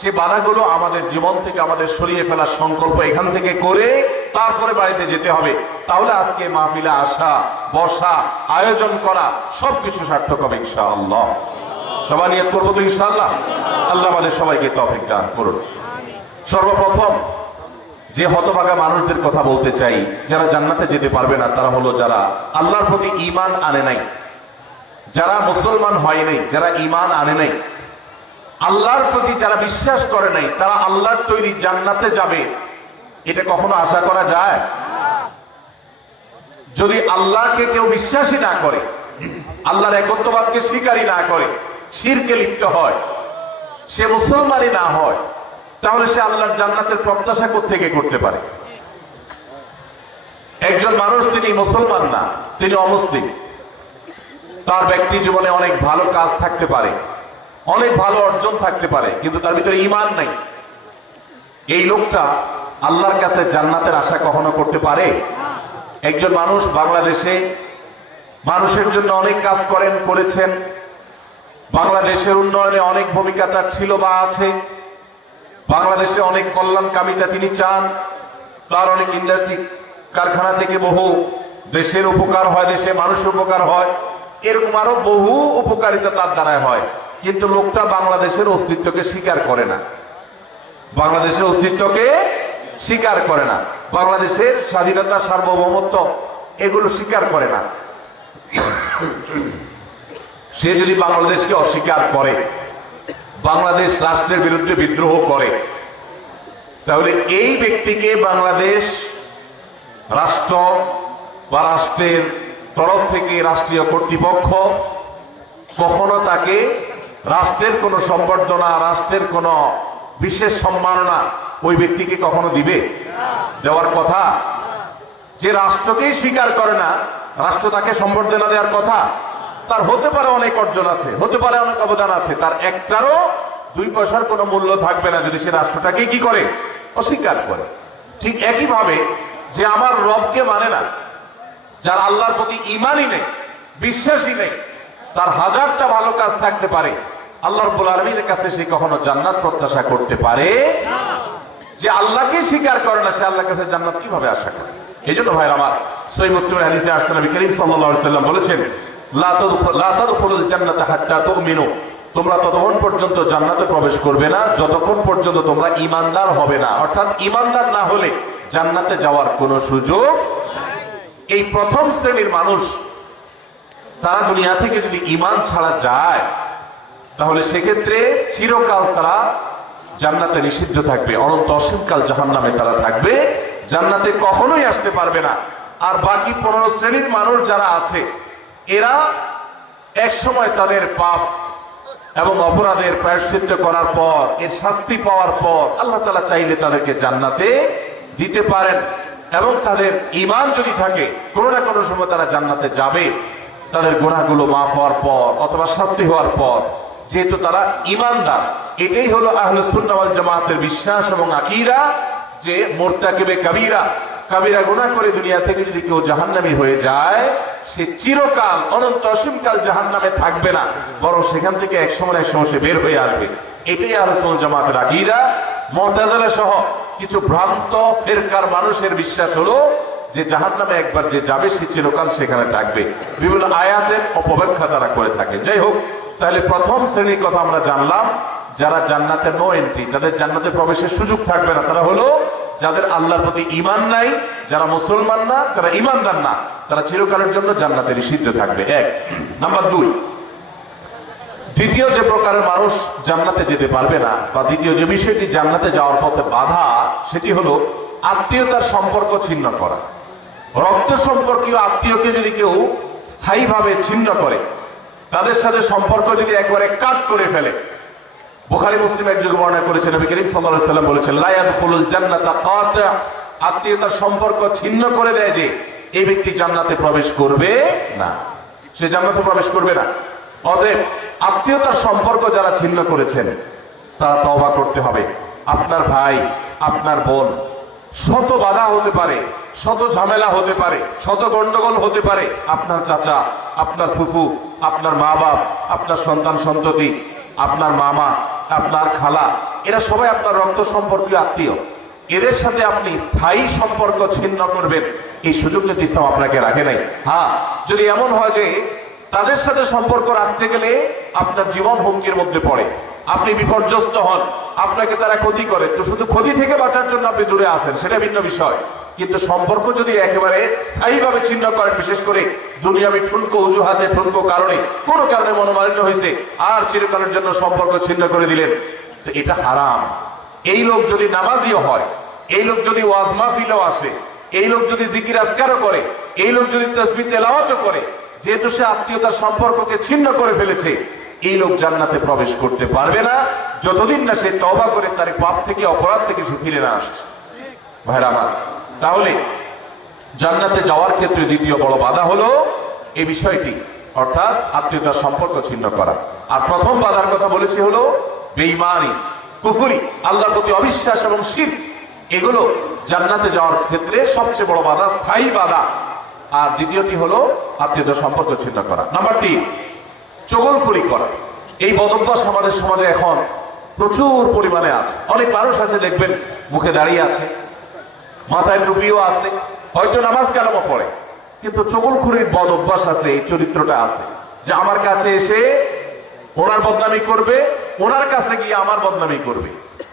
সে বাধাগুলো আমাদের জীবন থেকে আমাদের সরিয়ে ফেলার সংকল্প এখান থেকে করে তারপরে বাড়িতে যেতে হবে। তাহলে আজকে মাহফিলে আসা, বসা, আয়োজন করা সবকিছু সার্থক হবে ইনশাআল্লাহ। সবাই নিয়ত করবো তো ইনশাআল্লাহ। আল্লাহ আমাদের সবাইকে তৌফিক দান করুন। সর্বপ্রথম যে হতভাগা মানুষদের কথা বলতে চাই, যারা জান্নাতে যেতে পারবে না, তারা হলো যারা আল্লাহর প্রতি ঈমান আনে নাই, যারা মুসলমান হয় নাই, যারা ঈমান আনে নাই, আল্লাহর প্রতি যারা বিশ্বাস করে নাই, তারা আল্লাহর তৈরি জান্নাতে যাবে এটা কখনো আশা করা যায়? যদি আল্লাহকে কেউ বিশ্বাসই না করে, আল্লাহর একত্ববাদকে স্বীকারই না করে, শিরকে লিপ্ত হয়, সে মুসলমানই না হয়, তাহলে সে আল্লাহর জান্নাতের প্রত্যাশা কোত্থেকে করতে পারে? একজন মানুষ তিনি মুসলমান না, তিনি অমুসলিম, তার ব্যক্তি জীবনে অনেক ভালো কাজ থাকতে পারে, অনেক ভালো অর্জন থাকতে পারে, কিন্তু তার ভিতরে ঈমান নাই। এই লোকটা আল্লাহর কাছে জান্নাতের আশা কখনো করতে পারে? একজন মানুষ বাংলাদেশে মানুষের জন্য অনেক কাজ করেছেন, বাংলাদেশের উন্নয়নে অনেক ভূমিকা তার ছিল বা আছে, বাংলাদেশে অনেক কল্যাণকামিতা তিনি চান, তার অনেক ইন্ডাস্ট্রি কারখানা থেকে বহু দেশের উপকার হয়, দেশে মানুষের উপকার হয়, এরকম আরো বহু উপকারিতা তার দ্বারায় হয়, কিন্তু লোকটা বাংলাদেশের অস্তিত্বকে স্বীকার করে না, বাংলাদেশের অস্তিত্বকে স্বীকার করে না, বাংলাদেশের স্বাধীনতা, সার্বভৌমত্ব এগুলো স্বীকার করে না। সে যদি বাংলাদেশকে অস্বীকার করে, বাংলাদেশ রাষ্ট্রের বিরুদ্ধে বিদ্রোহ করে, তাহলে এই ব্যক্তিকে বাংলাদেশ রাষ্ট্র বা রাষ্ট্রের তরফ থেকে রাষ্ট্রীয় কর্তৃপক্ষ কখনো তাকে রাষ্ট্রের কোন সম্বর্ধনা, রাষ্ট্রের কোন বিশেষ সম্মাননা ওই ব্যক্তিকে কখনো দিবে? দেওয়ার কথা। যে রাষ্ট্রকেই স্বীকার করে না, রাষ্ট্র তাকে সম্বর্ধনা দেওয়ার কথা? তার হতে পারে অনেক অর্জন আছে, হতে পারে অনেক অবদান আছে, তার একটারও 2 পয়সার কোনো মূল্য থাকবে না যদি সে রাষ্ট্রটাকে কি করে, অস্বীকার করে। ঠিক একইভাবে যে আমার রবকে মানে না, যার আল্লাহর প্রতি ঈমানই নেই, বিশ্বাসই নেই, তার হাজারটা ভালো কাজ থাকতে পারে, আল্লাহ রাব্বুল আলামিনের কাছে সে কখনো জান্নাত প্রত্যাশা করতে পারে? যে আল্লাহকে স্বীকার করে না, সে আল্লাহর কাছে জান্নাত কিভাবে আশা করে? এই জন্য ভাইরা আমার, সহিহ মুসলিমের হাদিসে আসছে, নবী করিম সাল্লাল্লাহু আলাইহি ওয়াসাল্লাম বলেছেন, লা তাদখুলুল জান্নাতা হাত্তা তুমিনু, তোমরা ততক্ষণ পর্যন্ত জান্নাতে প্রবেশ করবে না যতক্ষণ পর্যন্ত তোমরা ঈমানদার হবে না। অর্থাৎ ঈমানদার না হলে জান্নাতে যাওয়ার কোনো সুযোগ। এই প্রথম শ্রেণীর মানুষ, তারা দুনিয়া থেকে যদি ঈমান ছাড়া যায়, তাহলে সেক্ষেত্রে চিরকাল তারা জান্নাতে নিষিদ্ধ থাকবে, অনন্ত অসীমকাল জাহান্নামে তারা থাকবে, জান্নাতে কখনোই আসতে পারবে না। আর বাকি 15 শ্রেণীর মানুষ যারা আছে, এরা এক সময় তাদের পাপ এবং অপরাধের প্রায়শ্চিত্ত করার পর, এর শাস্তি পাওয়ার পর আল্লাহ তাআলা চাইলে তাদেরকে জান্নাতে দিতে পারেন। এবং তাদের ঈমান যদি থাকে, কোনো না কোনো সময় তারা জান্নাতে যাবে, তাদের গুনাহগুলো মাফ হওয়ার পর অথবা শাস্তি হওয়ার পর, যেহেতু তারা ঈমানদার। এটাই হলো আহলুস সুন্নাহ ওয়াল জামাতের বিশ্বাস এবং আকীদা, যে মুরতাকিবে কাবীরা, কাবীরা গুনাহ করে দুনিয়া থেকে যদি কেউ জাহান্নামী হয়ে যায়, সে চিরকাল অনন্ত অসীমকাল জাহান্নামে থাকবে না, বরং সেখান থেকে এক সময় সে বের হয়ে আসবে। এটাই আহলুস সুন্নাহ ওয়াল জামাতের আকীদা। মুতাজিলা সহ কিছু ভ্রান্ত ফিরকার মানুষের বিশ্বাস হলো যে জাহান্নামে একবার যে যাবে সে চিরকাল সেখানে থাকবে। বিভিন্ন আয়াতের অপব্যাখ্যা তারা করে থাকে। যাই হোক, তাহলে প্রথম শ্রেণীর কথা আমরা জানলাম, যারা জান্নাতে নো এন্ট্রি, তাদের জান্নাতে প্রবেশের সুযোগ থাকবে না, তারা হলো যাদের আল্লাহর প্রতি ঈমান নাই, যারা মুসলমান না, যারা ঈমানদার না, তারা চিরকালের জন্য জান্নাতে নিষিদ্ধ থাকবে। 1 নাম্বার 2, দ্বিতীয় যে প্রকারের মানুষ জান্নাতে যেতে পারবে না, বা দ্বিতীয় যে বিষয়টি জান্নাতে যাওয়ার পথে বাধা, সেটি হলো আত্মীয়তার সম্পর্ক ছিন্ন করা। রক্ত সম্পর্কীয় আত্মীয়কে যদি কেউ স্থায়ীভাবে ছিন্ন করে, তাদের সাথে সম্পর্ক যদি একবারে কাট করে ফেলে, বুখারী মুসলিম এক যুগে বর্ণনা করেছেন, নবী করিম সাল্লাল্লাহু আলাইহি ওয়াসাল্লাম বলেছেন, লা ইয়াদখুলুল জান্নাতা কাতি', আত্মীয়তার সম্পর্ক ছিন্ন করে দেয় যে এই ব্যক্তি জান্নাতে প্রবেশ করবে না, সে জান্নাতে প্রবেশ করবে না। অতএব আত্মীয়তার সম্পর্ক যারা ছিন্ন করেছেন, তারা তওবা করতে হবে। আপনার ভাই, আপনার বোন, শত বাধা হতে পারে, শত ঝামেলা হতে পারে, শত গন্ডগোল হতে পারে, আপনার চাচা, আপনার ফুফু, আপনার মা বাপ, আপনার সন্তান সন্ততি, আপনার মামা, আপনার খালা, এরা সবাই আপনার রক্ত সম্পর্কীয় আত্মীয়। এদের সাথে আপনি স্থায়ী সম্পর্ক ছিন্ন করবেন, এই সুযোগ কিন্তু ইসলাম আপনাকে রাখে নাই। হ্যাঁ, যদি এমন হয় যে তাদের সাথে সম্পর্ক রাখতে গেলে আপনার জীবন হুমকির মধ্যে পড়ে, আপনি বিপর্যস্ত হন, আপনাকে তারা ক্ষতি করে, তো শুধু ক্ষতি থেকে বাঁচার জন্য আপনি দূরে আসেন, সেটা ভিন্ন বিষয়। কিন্তু সম্পর্ক যদি একেবারে স্থায়ীভাবে ছিন্ন করেন, বিশেষ করে দুনিয়াবি ঠুনকো অজুহাতে, ঠুনকো কারণে, কোনো কারণে মনোমালিন্য হয়েছে, আর চিরকালের জন্য সম্পর্ক ছিন্ন করে দিলেন, তো এটা হারাম। এই লোক যদি নামাজিও হয়, এই লোক যদি ওয়াজ মাহফিলেও আসে, এই লোক যদি জিকির আজকারও করে, এই লোক যদি তাসবিহ তেলাওয়াতও করে, যেহেতু সে আত্মীয়তার সম্পর্ককে ছিন্ন করে ফেলেছে, এই লোক জান্নাতে প্রবেশ করতে পারবে না যতদিন না সে তওবা করে তার পাপ থেকে, অপরাধ থেকে সে ফিরে না আসছে। ভাইরা আমার, তাহলে জান্নাতে যাওয়ার ক্ষেত্রে দ্বিতীয় বড় বাধা হলো এই বিষয়টি, অর্থাৎ আত্মীয়তার সম্পর্ক ছিন্ন করা। আর প্রথম বাধার কথা বলেছি হলো বেঈমানি, কুফরি, আল্লাহর প্রতি অবিশ্বাস এবং শিরক। এগুলো জান্নাতে যাওয়ার ক্ষেত্রে সবচেয়ে বড় বাধা, স্থায়ী বাধা। আর দ্বিতীয়টি হলো আত্মীয়তার সম্পর্ক ছিন্ন করা। নাম্বার 3, চগলখড়ি করা। এই বদভ্যাস আমাদের সমাজে এখন প্রচুর পরিমাণে আছে। অনেক মানুষ আছে দেখবেন মুখে দাঁড়িয়ে আছে, মাথায় টুপিও আছে, হয়তো নামাজ কালামও পড়ে, কিন্তু চগলখড়ির বদভ্যাস আছে, এই চরিত্রটা আছে যে আমার কাছে এসে ওনার বদনামি করবে, ওনার কাছে গিয়ে আমার বদনামি করবে,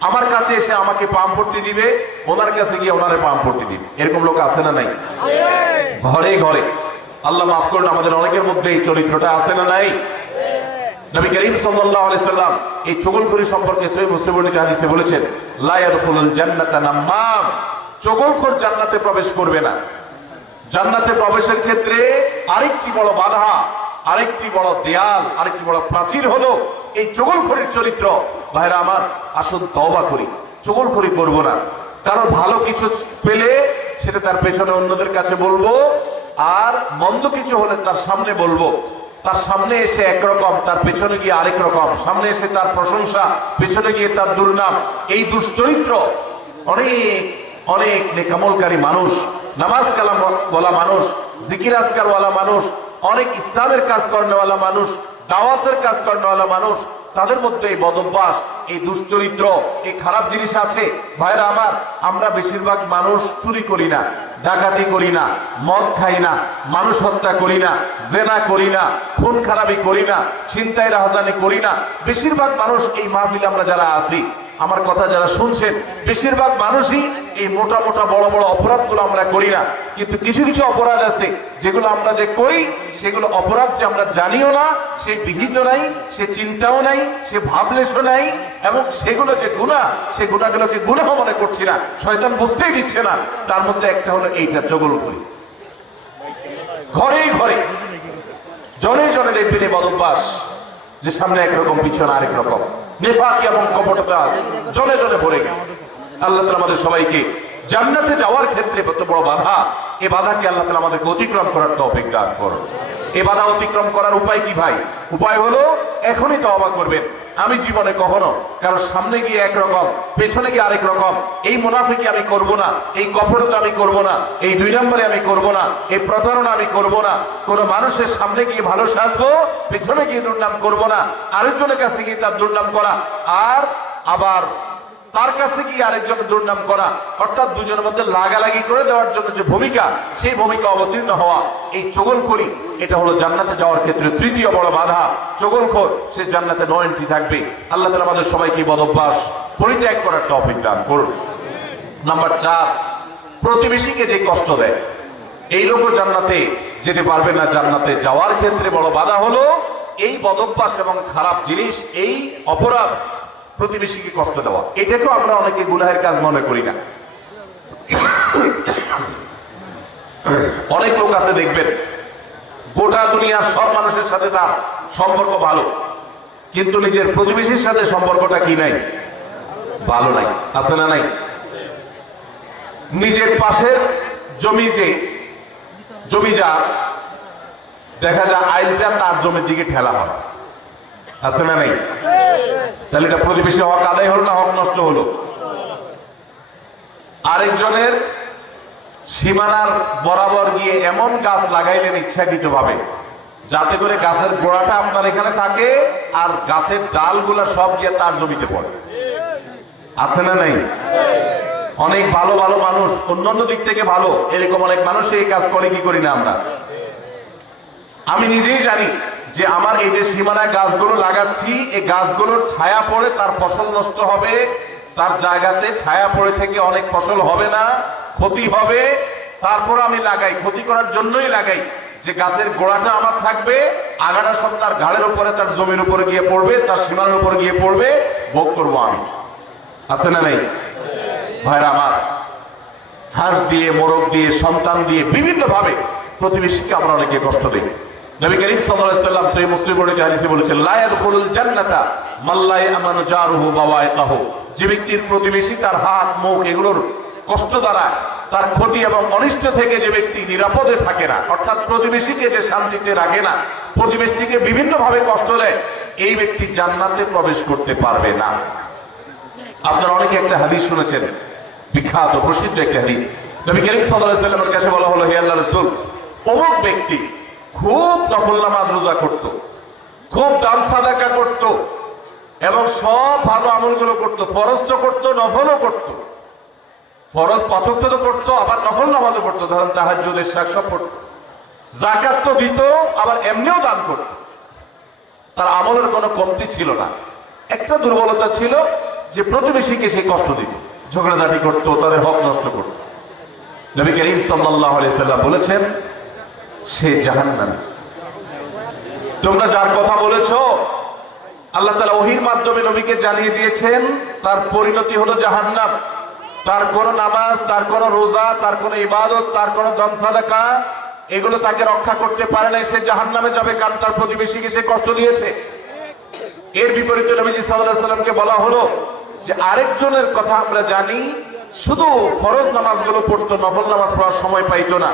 আমার কাছে এসে আমাকে পামপট্টি দিবে, ওনার কাছে গিয়ে ওনারে পামপট্টি দিবে। এরকম লোক আছে না নাই? ঘরে ঘরে। আল্লাহ মাফ করুন, আমাদের অনেকের মধ্যে এই চরিত্রটা আছে না নাই? নবী করিম সাল্লাল্লাহু আলাইহি সাল্লাম এই চগলখড়ি সম্পর্কে সহিহ মুসলিমের হাদিসে বলেছেন, লা ইয়াদখুলুল জান্নাতা নাম্মাম, চগলখড় জান্নাতে প্রবেশ করবে না। জান্নাতে প্রবেশের ক্ষেত্রে আরেকটি বড় বাধা, আরেকটি বড় দেয়াল, আরেকটি বড় প্রাচীর হলো এই চগলখড়ির চরিত্র। ভাইরা আমার, আসুন তওবা করি, চগলখড়ি করব না। কারণ ভালো কিছু পেলে সেটা তার পেছনে অন্যদের কাছে বলবো, আর মন্দ কিছু হলে তার সামনে বলবো। তার সামনে এসে একরকম, তার পেছনে গিয়ে আরেক রকম, সামনে এসে তার প্রশংসা, পেছনে গিয়ে তার দুর্নাম। এই দুশ্চরিত্র অনেক অনেক নেকামলকারী মানুষ, নামাজ কালাম বলা মানুষ, জিকির আজকার ওয়ালা মানুষ, অনেক ইসলামের কাজ করেনওয়ালা মানুষ, দাওয়াতের কাজ করেনওয়ালা মানুষ, তাদের মধ্যে এই বদভ্যাস, এই দুশ্চরিত্র, এই খারাপ জিনিস আছে। ভাইরা আমার, আমরা বেশিরভাগ মানুষ চুরি করি না, ডাকাতি করি না, মদ খাই না, মানুষ হত্যা করি না, জেনা করি না, খুন খারাপি করি না, ছিনতাই রাহাজানি করি না। বেশিরভাগ মানুষ এই মাহফিলে আমরা যারা আছি, আমার কথা যারা শুনছেন, বেশিরভাগ মানুষই এই মোটা মোটা বড় বড় অপরাধগুলো আমরা করি না। কিন্তু কিছু কিছু অপরাধ আছে যেগুলো আমরা যে করি, সেগুলো অপরাধ যে আমরা জানিও না, সে বিহিত নাই, সে চিন্তাও নাই, সে ভাবলেশও নাই, এবং সেগুলো যে গুনাহ, সে গুনাহগুলোকে গুনাহ মনে করছি না, শয়তান বুঝতেই দিচ্ছে না। তার মধ্যে একটা হলো এইটা, চগল করি। ঘরে ঘরে জনে জনে দেখবেন এই বদভ্যাস, যে সামনে একরকম পিছনে আরেক রকম, নেফাকি এবং কপটতা জনে জনে ভরে গেছে। আল্লাহ তাআলা আমাদের সবাইকে জান্নাতে যাওয়ার ক্ষেত্রে কত বড় বাধা, এই বাধাকে আল্লাহ তাআলা আমাদেরকে অতিক্রম করার তৌফিক দান করুন। এই বাধা অতিক্রম করার উপায় কি ভাই? উপায় হলো এখনই তওবা করবেন। আমি জীবনে কখনো কারোর সামনে গিয়ে একরকম, পেছনে গিয়ে আরেক রকম, এই মুনাফিকি আমি করব না, এই কপটতা আমি করব না, এই 2 নম্বরে আমি করব না, এই প্রতারণা আমি করব না, কোন মানুষের সামনে গিয়ে ভালো সাজবো, পেছনে গিয়ে দুর্নাম করব না, আরেকজনের কাছে গিয়ে তার দুর্নাম করা, আর আবার তার কাছে গিয়ে আরেকজনের দুর্নাম করা, অর্থাৎ দুজনের মধ্যে লাগালাগি করে দেওয়ার জন্য যে ভূমিকা, সেই ভূমিকা অবতীর্ণ হওয়া, এই চগলখড়ি, এটা হলো জান্নাতে যাওয়ার ক্ষেত্রে তৃতীয় বড় বাধা। চগলখোর সে জান্নাতে নো এন্ট্রি থাকবে। আল্লাহ তাআলা আমাদের সবাইকে বদভ্যাস পরিত্যাগ করার তৌফিক দান করুন। নাম্বার 4, প্রতিবেশীকে যে কষ্ট দেয়, এই লোকও জান্নাতে যেতে পারবে না। জান্নাতে যাওয়ার ক্ষেত্রে বড় বাধা হলো এই বদভ্যাস এবং খারাপ জিনিস, এই অপরাধ, প্রতিবেশীকে কষ্ট দেওয়া। এটাকেও আমরা অনেকে গুনাহের কাজ মনে করি না। অনেক লোক আছে দেখবেন, গোটা দুনিয়ার সব মানুষের সাথে তার সম্পর্ক ভালো, কিন্তু নিজের প্রতিবেশীর সাথে সম্পর্কটা কি নাই? ভালো নাই। আছে না নাই? নিজের পাশের জমি যা দেখা যায়, আইলটা তার জমির দিকে ঠেলা হয়। আছে না নাই? তাহলে এটা প্রতিবেশী হক আদায় হলো না হক নষ্ট হলো? আরেকজনের সীমানার বরাবর গিয়ে এমন গাছ লাগাইলেন ইচ্ছাকৃত ভাবে, যাতে করে গাছের গোড়াটা আপনার এখানে থাকে আর গাছের ডালগুলা সব গিয়ে তার জমিতে পড়ে। আছে না নাই? অনেক ভালো ভালো মানুষ, অন্যান্য দিক থেকে ভালো, এরকম অনেক মানুষ এই কাজ করে, কি করি না আমরা? আমি নিজেই জানি যে আমার এই যে সীমানায় গাছগুলো লাগাচ্ছি, এই গাছগুলোর ছায়া পড়ে তার ফসল নষ্ট হবে, তার জায়গাতে ছায়া পড়ে থেকে অনেক ফসল হবে না, ক্ষতি হবে। তারপর আমি লাগাই, ক্ষতি করার জন্যই লাগাই, যে গাছের গোড়াটা আমার থাকবে, আগাটা সব তার ঘাড়ের উপরে, তার জমির উপরে গিয়ে পড়বে, তার সীমানার উপরে গিয়ে পড়বে, ভোগ করবো আমি। আছে না নাই? ভাইরা আমার, হাঁস দিয়ে, মোরগ দিয়ে, সন্তান দিয়ে, বিভিন্ন ভাবে প্রতিবেশীকে আমরা অনেকে কষ্ট দিই। নবী করিম সাল্লাল্লাহু আলাইহি ওয়াসাল্লাম সহিহ মুসলিম বর্ণিত হাদিসে বলেছেন, লা ইয়াদখুলুল জান্নাতা মান লা ইয়ামানু জারুহু বাওয়াইকাহু। যে ব্যক্তির প্রতিবেশী তার হাত, মুখ এগুলোর কষ্ট দ্বারা, তার ক্ষতি এবং অনিষ্ট থেকে যে ব্যক্তি নিরাপদে থাকে না, অর্থাৎ প্রতিবেশীকে যে শান্তিতে রাখে না, প্রতিবেশীকে বিভিন্ন ভাবে কষ্ট দেয়, এই ব্যক্তি জান্নাতে প্রবেশ করতে পারবে না। আপনারা অনেকে একটা হাদিস শুনেছেন, বিখ্যাত প্রসিদ্ধ একটা হাদিস। নবী করিম সাল্লাল্লাহু আলাইহি ওয়াসাল্লামের কাছে বলা হলো, হে আল্লাহর রাসূল, অমুক ব্যক্তি খুব নফল নামাজ রোজা করত, খুব দান সাদাকা করত, এবং সব ভালো আমলগুলো করত, ফরজ তো করত, নফলও করত। ফরজ 5 ওয়াক্ত তো করতো, আবার নফল নামাজও পড়তো, ধরেন তাহাজ্জুদ, ইশরাক সব পড়তো, যাকাত তো দিত, আবার এমনিও দান করত। তার আমলের কোনো কমতি ছিল না। একটা দুর্বলতা ছিল যে প্রতিবেশীকে সে কষ্ট দিত, ঝগড়াঝাটি করত, তাদের হক নষ্ট করত। নবী করিম সাল্লাল্লাহু আলাইহি সাল্লাম বলেছেন, সে জাহান্নামী। তোমরা যার কথা বলেছো, আল্লাহ তাআলা ওহীর মাধ্যমে নবীকে জানিয়ে দিয়েছেন, তার পরিণতি হলো জাহান্নাম। তার কোন নামাজ, তার কোন রোজা, তার কোন ইবাদত, তার কোন দান সাদাকা, এগুলো তাকে রক্ষা করতে পারে না, সে জাহান্নামে যাবে, কারণ তার প্রতিবেশীকে সে কষ্ট দিয়েছে। এর বিপরীতে নবীজি সাল্লাল্লাহু আলাইহি সাল্লামকে বলা হলো যে আরেকজনের কথা আমরা জানি, শুধু ফরজ নামাজগুলো পড়তো, নফল নামাজ পড়ার সময় পাইতো না,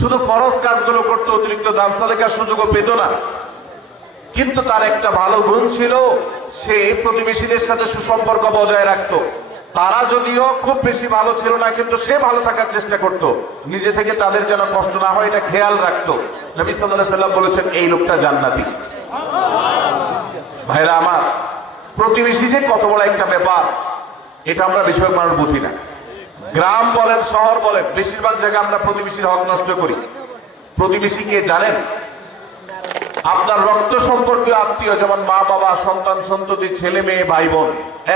শুধু ফরজ কাজগুলো করতো, অতিরিক্ত দান সাদাকার সুযোগও পেত না। কিন্তু তার একটা ভালো গুণ ছিল, সে প্রতিবেশীদের সাথে সুসম্পর্ক বজায় রাখতো। তারা যদিও খুব বেশি ভালো ছিল না, কিন্তু সে ভালো থাকার চেষ্টা করত, নিজে থেকে তাদের যেন কষ্ট না হয় এটা খেয়াল রাখতো। নবী সাল্লাল্লাহু আলাইহি সাল্লাম বলেছেন এই লোকটা জান্নাতি। ভাইরা আমার, প্রতিবেশী যে কত বড় একটা ব্যাপার, এটা আমরা বেশিরভাগ মানুষ বুঝি না। গ্রাম বলেন শহর বলেন, বেশিরভাগ জায়গায় আমরা প্রতিবেশীর হক নষ্ট করি। প্রতিবেশী কে জানেন? আপনার রক্ত সম্পর্কীয় আত্মীয়, যেমন মা বাবা, সন্তান সন্ততি, ছেলে মেয়ে, ভাই বোন,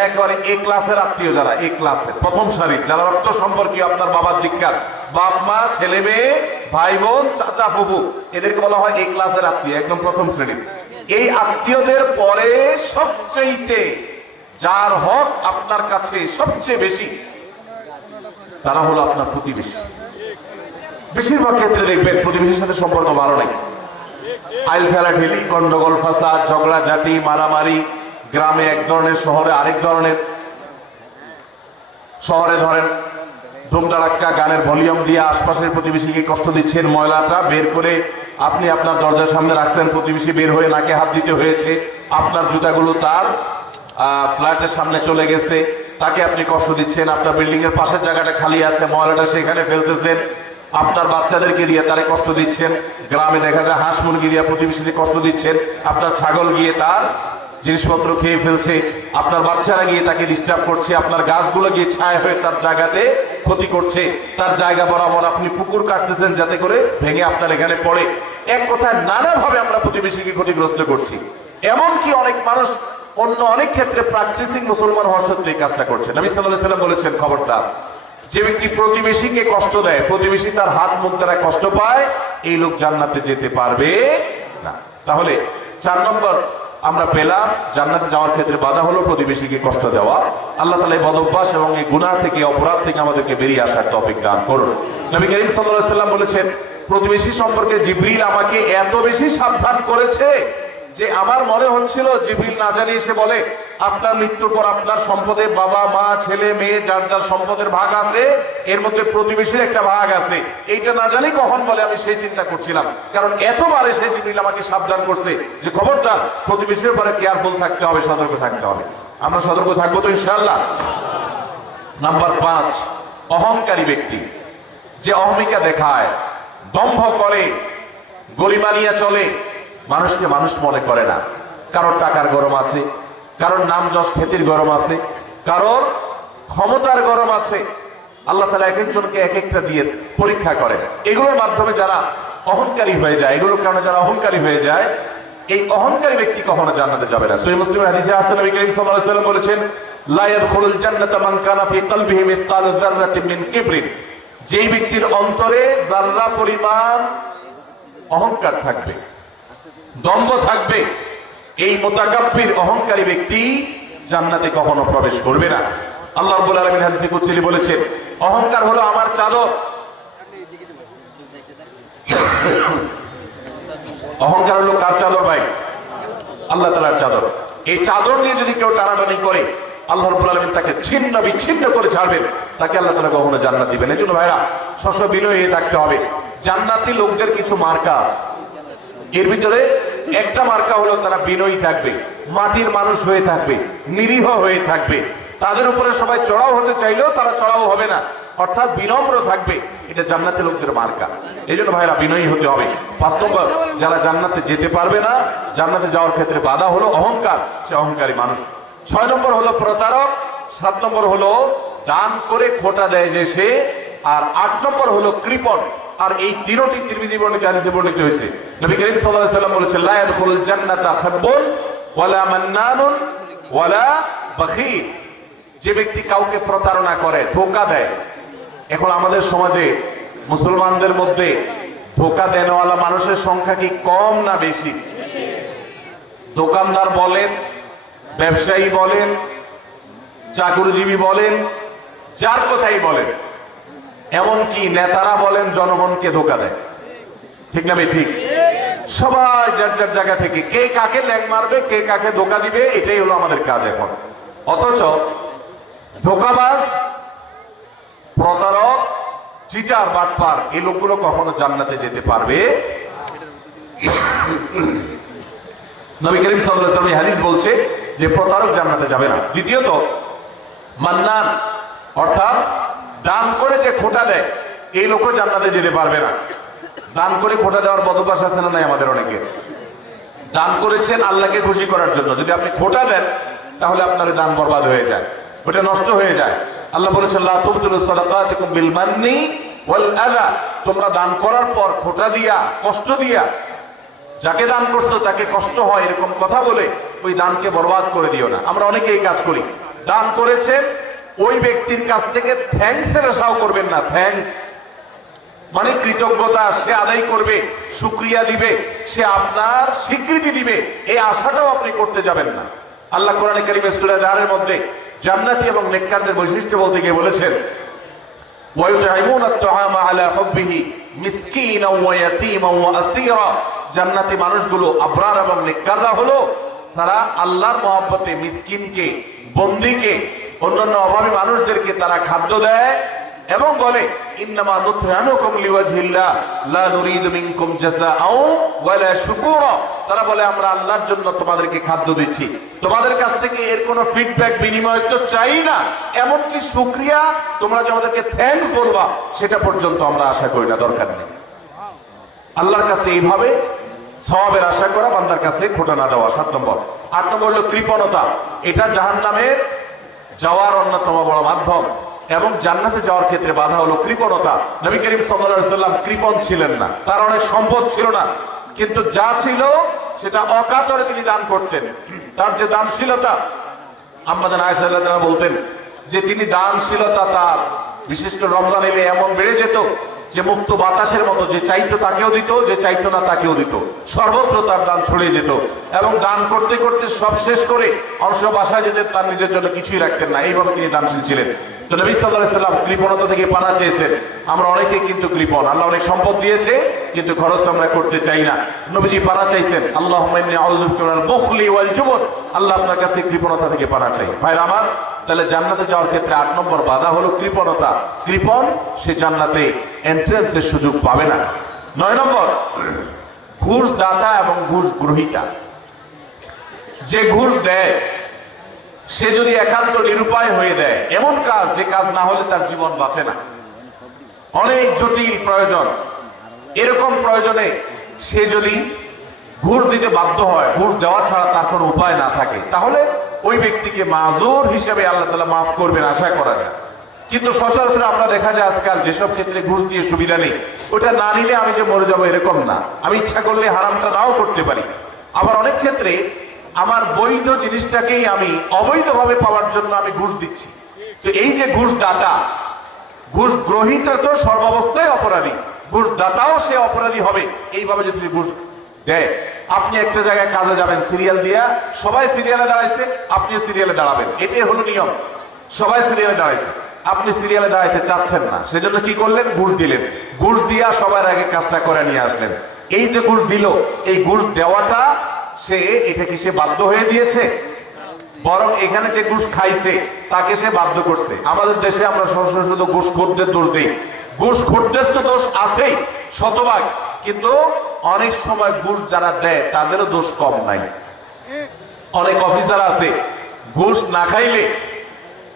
একবারে এ ক্লাসের আত্মীয়, যারা এ ক্লাসের প্রথম সারির, যারা রক্ত সম্পর্কীয় আপনার বাবার দিককার, বাপ মা, ছেলে মেয়ে, ভাই বোন, চাচা ফুফু, এদেরকে বলা হয় এ ক্লাসের আত্মীয়, একদম প্রথম শ্রেণীর। এই আত্মীয়দের পরে সবচেয়ে যার হক আপনার কাছে সবচেয়ে বেশি, তারা হলো আপনার প্রতিবেশী। বেশিরভাগ ক্ষেত্রে দেখবেন প্রতিবেশীর সাথে সম্পর্ক ভালো নাই। আইল ঠেলাঠেলি, গন্ডগোল, ফাসাদ, ঝগড়াঝাটি, মারামারি, গ্রামে এক ধরনের, শহরে আরেক ধরনের। শহরে ধরেন ধুমধাড়াক্কা গানের ভলিউম দিয়ে আশপাশের প্রতিবেশীকে কষ্ট দিচ্ছেন, ময়লাটা বের করে আপনি আপনার দরজার সামনে রাখছেন, প্রতিবেশী বের হয়ে নাকে হাত দিতে হয়েছে, আপনার জুতাগুলো তার ফ্ল্যাটের সামনে চলে গেছে, তাকে আপনি কষ্ট দিচ্ছেন। আপনার বিল্ডিং এর পাশের জায়গাটা খালি আছে, ময়লাটা সেখানে ফেলতেছেন, আপনার বাচ্চাদেরকে দিয়ে তারে কষ্ট দিচ্ছেন। গ্রামে দেখা যায় হাঁস মুরগি দিয়ে প্রতিবেশীকে কষ্ট দিচ্ছেন, আপনার ছাগল গিয়ে তার জিনিসপত্র খেয়ে ফেলছে, আপনার বাচ্চারা গিয়ে তাকে ডিস্টার্ব করছে, আপনার গাছগুলো গিয়ে ছায়া হয়ে তার জায়গাতে ক্ষতি করছে, তার জায়গা বরাবর আপনি পুকুর কাটতেছেন যাতে করে ভেঙে আপনার এখানে পড়ে। এক কথায় নানাভাবে আমরা প্রতিবেশীকে ক্ষতিগ্রস্ত করছি। এমনকি অনেক মানুষ অন্য অনেক ক্ষেত্রে প্র্যাকটিসিং মুসলমান হওয়ার সত্ত্বেও এই কাজটা করছে। নবী সাল্লাল্লাহু আলাইহি সাল্লাম বলেছেন, খবরদার, যে ব্যক্তি প্রতিবেশীকে কষ্ট দেয়, প্রতিবেশী তার হাত মুখ দ্বারা কষ্ট পায়, এই লোক জান্নাতে যেতে পারবে না। তাহলে 4 নম্বর আমরা পেলাম, জান্নাতে যাওয়ার ক্ষেত্রে বাধা হলো প্রতিবেশীকে কষ্ট দেওয়া। আল্লাহ তাআলা এই বদঅভ্যাস এবং এই গুনাহ থেকে, অপরাধ থেকে আমাদেরকে বেরিয়ে আসার তৌফিক দান করুন। নবী করিম সাল্লাল্লাহু আলাইহি সাল্লাম বলেছেন, প্রতিবেশী সম্পর্কে জিবরিল আমাকে এত বেশি সাবধান করেছে যে আমার মনে হচ্ছিল জিবরিল না জানিয়ে এসে বলে, আপনার মৃত্যুর পর আপনার সম্পদে বাবা মা ছেলে মেয়ে যার যার সম্পদের ভাগ আছে, এর মধ্যে প্রতিবেশীর একটা ভাগ আছে, এইটা না জানি কখন বলে আমি সেই চিন্তা করছিলাম। কারণ এতবারে সে জিবরিল আমাকে সাবধান করছে যে খবরদার, প্রতিবেশীর ব্যাপারে কেয়ারফুল থাকতে হবে, সতর্ক থাকতে হবে। আমরা সতর্ক থাকবো তো ইনশাআল্লাহ। নাম্বার 5, অহংকারী ব্যক্তি, যে অহমিকা দেখায়, দম্ভ করে, গরিমানিয়া চলে, মানুষকে মানুষ মনে করে না। কারোর টাকার গরম আছে, কারোর নাম যশ খ্যাতির গরম আছে, কারোর ক্ষমতার গরম আছে। আল্লাহ তাআলা এক একজনকে এক একটা দিয়ে পরীক্ষা করেন। এগুলোর মাধ্যমে যারা অহংকারী হয়ে যায়, এগুলোর কারণে যারা অহংকারী হয়ে যায়, এই অহংকারী ব্যক্তি কখনো জান্নাতে যাবে না। সহিহ মুসলিমের হাদিসে আসছে, নবী করিম সাল্লাল্লাহু আলাইহি ওয়াসাল্লাম বলেছেন, লা ইয়াদখুলুল জান্নাতা মান কানা ফি কলবিহি মিসকালু যাররাতিন মিন কিবরিন, যেই ব্যক্তির অন্তরে যাররা পরিমাণ অহংকার থাকবে, দম্ভ থাকবে, এই মুতাকাব্বির অহংকারী ব্যক্তি জান্নাতে কখনো প্রবেশ করবে না। আল্লাহ রাব্বুল আলামিন হাদিসে কুদসি বলেছেন, অহংকার হলো আমার চাদর। অহংকার হলো কার চাদর ভাই? আল্লাহ তাআলার চাদর। এই চাদর নিয়ে যদি কেউ টানাটানি করে, আল্লাহ রাব্বুল আলামিন তাকে ছিন্ন বিচ্ছিন্ন করে ছাড়বেন, তাকে আল্লাহ তাআলা কখনো জান্নাত দিবেন। এজন্য ভাইরা সবসময় বিনয়ী হয়ে থাকতে হবে। জান্নাতি লোকদের কিছু মার্কা আছে, এর ভিতরে একটা মার্কা হলো তারা বিনয়ী থাকবে, মাটির মানুষ হয়ে থাকবে, নিরীহ হয়ে থাকবে। তাদের উপরে সবাই চড়াও হতে চাইলেও তারা চড়াও হবে না, অর্থাৎ বিনম্র থাকবে। এটা জান্নাতি লোকদের মার্কা। এই জন্য ভাইরা বিনয়ী হতে হবে। 5 নম্বর, যারা জান্নাতে যেতে পারবে না, জান্নাতে যাওয়ার ক্ষেত্রে বাধা হলো অহংকার, সে অহংকারী মানুষ। 6 নম্বর হলো প্রতারক। 7 নম্বর হলো দান করে খোটা দেয় যে সে। আর 8 নম্বর হলো কৃপণ। আর এই তিনটি তিরমিজি বর্ণিত হাদিসে বর্ণিত হয়েছে। নবী করিম সাল্লাল্লাহু আলাইহি ওয়াসাল্লাম বলেছেন, লা ইয়াদখুলুল জান্নাতা খাব্বুন ওয়ালা মান্নানুন ওয়ালা বাখীল, যে ব্যক্তি কাউকে প্রতারণা করে, ধোঁকা দেয়। এখন আমাদের সমাজে মুসলমানদের মধ্যে ধোঁকা দেনওয়ালা মানুষের সংখ্যা কি কম না বেশি? দোকানদার বলেন, ব্যবসায়ী বলেন, চাকরিজীবী বলেন, যার কথাই বলেন, এমনকি নেতারা বলেন, জনগণকে ধোঁকা দেয়। ঠিক না ঠিক? সবাই যার যার জায়গা থেকে কে কাকে ল্যাং মারবে, কে কাকে ধোঁকা দিবে, এটাই হলো আমাদের কাজ এখন। অথচ ধোঁকাবাজ, প্রতারক, চিটার, বাটপার, এই লোকগুলো কখনো জান্নাতে যেতে পারবে নবী করিম সাল্লাল্লাহু আলাইহি ওয়াসাল্লাম হাদিস বলছে যে প্রতারক জান্নাতে যাবে না। দ্বিতীয়ত মান্নান, অর্থাৎ দান করে যে খোটা দেয় এই লোকও জান্নাতে যেতে পারবে না। দান করে খোটা দেওয়ার বদভ্যাস আছে না নাই আমাদের অনেকে? দান করেছেন আল্লাহকে খুশি করার জন্য, যদি আপনি খোটা দেন তাহলে আপনার দান বরবাদ হয়ে যায়, ওটা নষ্ট হয়ে যায়। আল্লাহ বলেছেন লা তুবতিলু সাদাকাতিকুম বিল মান্নি ওয়াল আযা, তোমরা দান করার পর খোটা দিয়া, কষ্ট দিয়া, যাকে দান করছো তাকে কষ্ট হয় এরকম কথা বলে ওই দানকে বরবাদ করে দিও না। আমরা অনেকে এই কাজ করি, দান করেছেন ওই ব্যক্তির কাছ থেকে থ্যাঙ্কস এর আশাও করবেন না। থ্যাঙ্কস মানে কৃতজ্ঞতা সে আদায় করবে, শুকরিয়া দিবে, সে আপনার স্বীকৃতি দিবে, এই আশাটাও আপনি করতে যাবেন না। আল্লাহ কোরআনে কারীমে সূরা দারের মধ্যে জান্নাতি এবং নেককারদের বৈশিষ্ট্য বলতে গিয়ে বলেছেন ওয়ায়ুতঈমুনা আত-তাআমা আলা হুব্বিহি মিসকিনাও ওয়া ইয়াতীমান ওয়া আসীরা, জান্নাতি মানুষগুলো আবরার এবং নেককাররা হলো তারা আল্লাহর মহব্বতে মিসকিনকে, বন্দীকে, অন্যান্য অভাবী মানুষদেরকে তারা খাদ্য দেয় এবং বলে ইন্নামা নুতঈমুকুম লিওয়াজহিল্লাহ লা নুরিদু মিনকুম জাযাআও ওয়ালা শুকুরা, তারা বলে আমরা আল্লাহর জন্য তোমাদেরকে খাদ্য দিচ্ছি, তোমাদের কাছ থেকে এর কোনো ফিডব্যাক বিনিময় তো চাই না, এমনকি শুকরিয়া তোমরা যে আমাদেরকে থ্যাঙ্কস বলবা সেটা পর্যন্ত আমরা আশা করি না, দরকার নেই। আল্লাহর কাছে এইভাবে সওয়াবের আশা করা, বান্দার কাছে খোটা না দেওয়া। 7 নম্বর। 8 নম্বর হলো কৃপণতা, এটা জাহান্নামের যাওয়ার অন্যতম বড় মাধ্যম এবং জান্নাতে যাওয়ার ক্ষেত্রে বাধা হলো কৃপণতা। নবী করিম সাল্লাল্লাহু আলাইহি ওয়াসাল্লাম কৃপণ ছিলেন না, তার অনেক সম্পদ ছিল না, কিন্তু যা ছিল সেটা অকাতরে তিনি দান করতেন। তার যে দানশীলতা, আম্মা জান আয়েশা রাদিয়াল্লাহু আনহা বলতেন যে তিনি দানশীলতা তার বিশেষ করে রমজান এলে এমন বেড়ে যেত যে মুক্ত বাতাসের মতো, যে চাইতো তাকেও দিত, যে চাইতো না তাকেও দিত, সর্বত্র তার দান ছড়িয়ে যেত এবং দান করতে করতে সব শেষ করে অংশ বাসায় যেতেন, তার নিজের জন্য কিছুই রাখতেন না। এইভাবে তিনি দানশীল ছিলেন। তো নবী সাল্লাল্লাহু আলাইহি ওয়াসাল্লাম কৃপণতা থেকে পানা চেয়েছেন। আমরা অনেকে কিন্তু কৃপণ, আল্লাহ অনেক সম্পদ দিয়েছে কিন্তু খরচ আমরা করতে চাই না। নবীজি পানা চাইছেন আল্লাহুম্মা ইন্নী আউযু বিকা মিনাল বুখলি ওয়াল জুবন, আল্লাহ আপনার কাছে কৃপণতা থেকে পানা চাই। ভাইরা আমার, তাহলে জান্নাতে যাওয়ার ক্ষেত্রে 8 নম্বর বাধা হলো কৃপণতা। কৃপণ সে জান্নাতে এন্ট্রান্সের সুযোগ পাবে না। 9 নম্বর, ঘুষ দাতা এবং ঘুষ গ্রহীতা। যে ঘুষ দেয় সে যদি একান্ত নিরুপায় হয়ে দেয়, এমন কাজ যে কাজ না হলে তার জীবন বাঁচে না, অনেক জটিল প্রয়োজন, এরকম প্রয়োজনে সে যদি ঘুষ দিতে বাধ্য হয়, ঘুষ দেওয়া ছাড়া তার কোনো উপায় না থাকে, তাহলে ওই ব্যক্তিকে মাযুর হিসেবে আল্লাহ তাআলা মাফ করবেন আশা করা যায়। কিন্তু সচরাচর আমরা দেখা যায় আজকাল যেসব ক্ষেত্রে ঘুষ দিয়ে সুবিধা নেই, ওটা না নিলে আমি যে মরে যাবো এরকম না, আমি ইচ্ছা করলে হারামটা নাও করতে পারি। আবার অনেক ক্ষেত্রে আমার বৈধ জিনিসটাকেই আমি অবৈধভাবে পাওয়ার জন্য আমি ঘুষ দিচ্ছি। তো এই যে ঘুষ দাতা, ঘুষ গ্রহীতা তো সর্বাবস্থায় অপরাধী, ঘুষ দাতাও সে অপরাধী হবে এইভাবে যদি ঘুষ দেয়। আপনি একটা জায়গায় কাজে যাবেন, সিরিয়াল দিয়া, সবাই সিরিয়ালে দাঁড়াইছে, আপনিও সিরিয়ালে দাঁড়াবেন, এটাই হলো নিয়ম। সবাই সিরিয়ালে দাঁড়াইছে, আপনি সিরিয়ালে দাঁড়াইতে চাচ্ছেন না, সেজন্য কি করলেন? ঘুষ দিলেন। ঘুষ দিয়া সবার আগে কাজটা করে নিয়ে আসলেন। এই যে ঘুষ দিল, এই ঘুষ দেওয়াটা সে, এটা কি সে বাধ্য হয়ে দিয়েছে? বরং এখানে যে ঘুষ খাইছে তাকে সে বাধ্য করছে। আমাদের দেশে আমরা সরাসরি শুধু ঘুষখোরদের দোষ দিই, ঘুষখোরদের তো দোষ আছেই শতভাগ, কিন্তু অনেক সময় ঘুষ যারা দেয় তাদেরও দোষ কম নাই। অনেক অফিসার আছে ঘুষ না খাইলে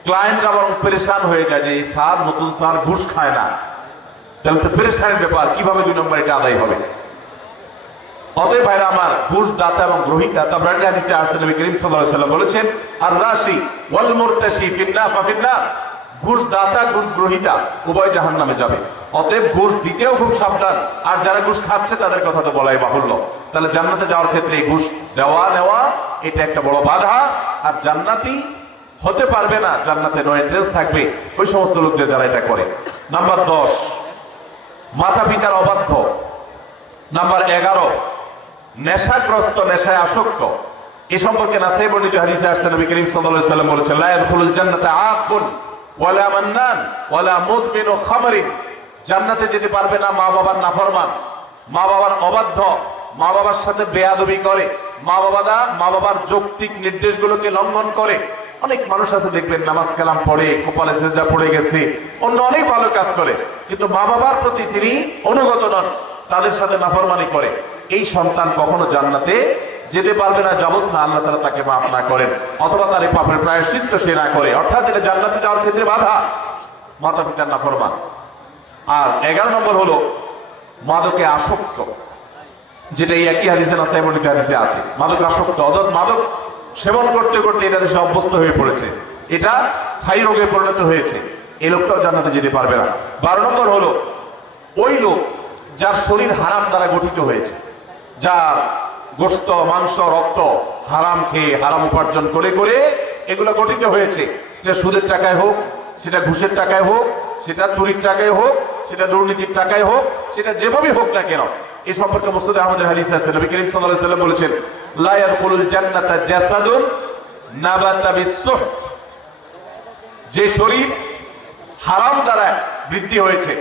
ক্লায়েন্টরা বরং পেরেশান হয়ে যায় যে এই স্যার, নতুন স্যার ঘুষ খায় না, তাহলে তো পেরেশানের ব্যাপার, কিভাবে 2 নম্বর এটা আদায় হবে। অতএব ভাইরা আমার, ঘুষ দাতা এবং গ্রহীতা, তাবরানী হাদিসে আসছে নবী করিম সাল্লাল্লাহু আলাইহি ওয়াসাল্লাম বলেছেন আর রাশি ওয়াল মুরতাশি ফিন্নার ফাফিন্নার, ঘুষ দাতা ঘুষ গ্রহীতা উভয় জাহান্নামে যাবে। অতএব ঘুষ দিতেও খুব সাবধান, আর যারা ঘুষ খাচ্ছে তাদের কথা তো বলাই বাহুল্য। তাহলে জান্নাতে যাওয়ার ক্ষেত্রে এই ঘুষ দেওয়া নেওয়া এটা একটা বড় বাধা, আর জান্নাতি হতে পারবে না, জান্নাতে নো এন্ট্রান্স থাকবে ওই সমস্ত লোকদের যারা এটা করে। নাম্বার 10, মাতা পিতার অবাধ্য। নাম্বার 11, নেশাগ্রস্ত, নেশায় আসক্ত। এই সম্পর্কে নাসাই বর্ণিত হাদিসে আসছে নবী করিম সাল্লাল্লাহু আলাইহি ওয়াসাল্লাম বলেছেন লা ইয়াদখুলুল জান্নাতা আকুন ওয়ালা মান্নান ওয়ালা মুদমিনু খামরিন, জান্নাতে যেতে পারবে না মা বাবার নাফরমান, মা বাবার অবাধ্য, মা বাবার সাথে বেয়াদবি করে, মা বাবার যৌক্তিক নির্দেশগুলোকে লঙ্ঘন করে। অনেক মানুষ আছে দেখবেন নামাজ কালাম পড়ে, কপালে সিজদা পড়ে গেছে, অন্য অনেক ভালো কাজ করে, কিন্তু মা বাবার প্রতি তিনি অনুগত নন, তাদের সাথে নাফরমানি করে। এই সন্তান কখনো জান্নাতে যেতে পারবে না যাবত না আল্লাহ তাআলা তাকে মাফ না করেন, অথবা তার এই পাপের প্রায়শ্চিত্ত সে না করে, অর্থাৎ এটা জান্নাতে যাওয়ার ক্ষেত্রে বাধা, মাতা পিতার নাফরমান। আর 11 নম্বর হলো মাদকে আসক্ত, যেটা এই একই হাদিসে নাসাই বর্ণিত হাদিসে আছে। মাদক আসক্ত অর্থাৎ মাদক সেবন করতে করতে এটা দেশে অভ্যস্ত হয়ে পড়েছে, এটা স্থায়ী রোগে পরিণত হয়েছে, এই লোকটাও জান্নাতে যেতে পারবে না। 12 নম্বর হলো ওই লোক যার শরীর হারাম দ্বারা গঠিত হয়েছে, যার গোশত মাংস রক্ত হারাম খেয়ে হারাম উপার্জন করে করে এগুলো গঠিত হয়েছে, সেটা সুদের টাকায় হোক, সেটা ঘুষের টাকায় হোক, সেটা চুরির টাকায় হোক, সেটা দুর্নীতির টাকায় হোক, সেটা যেভাবে হোক না কেন। এই সম্পর্কে মুসনাদে আহমদের হাদিস আছে, নবী করিম সাল্লাল্লাহু আলাইহি ওয়াসাল্লাম বলেছেন, লা ইয়াদখুলুল জান্নাতা জাসাদুন নাবাতা বিসসুহত, যে শরীর হারাম দ্বারা বৃদ্ধি হয়েছে,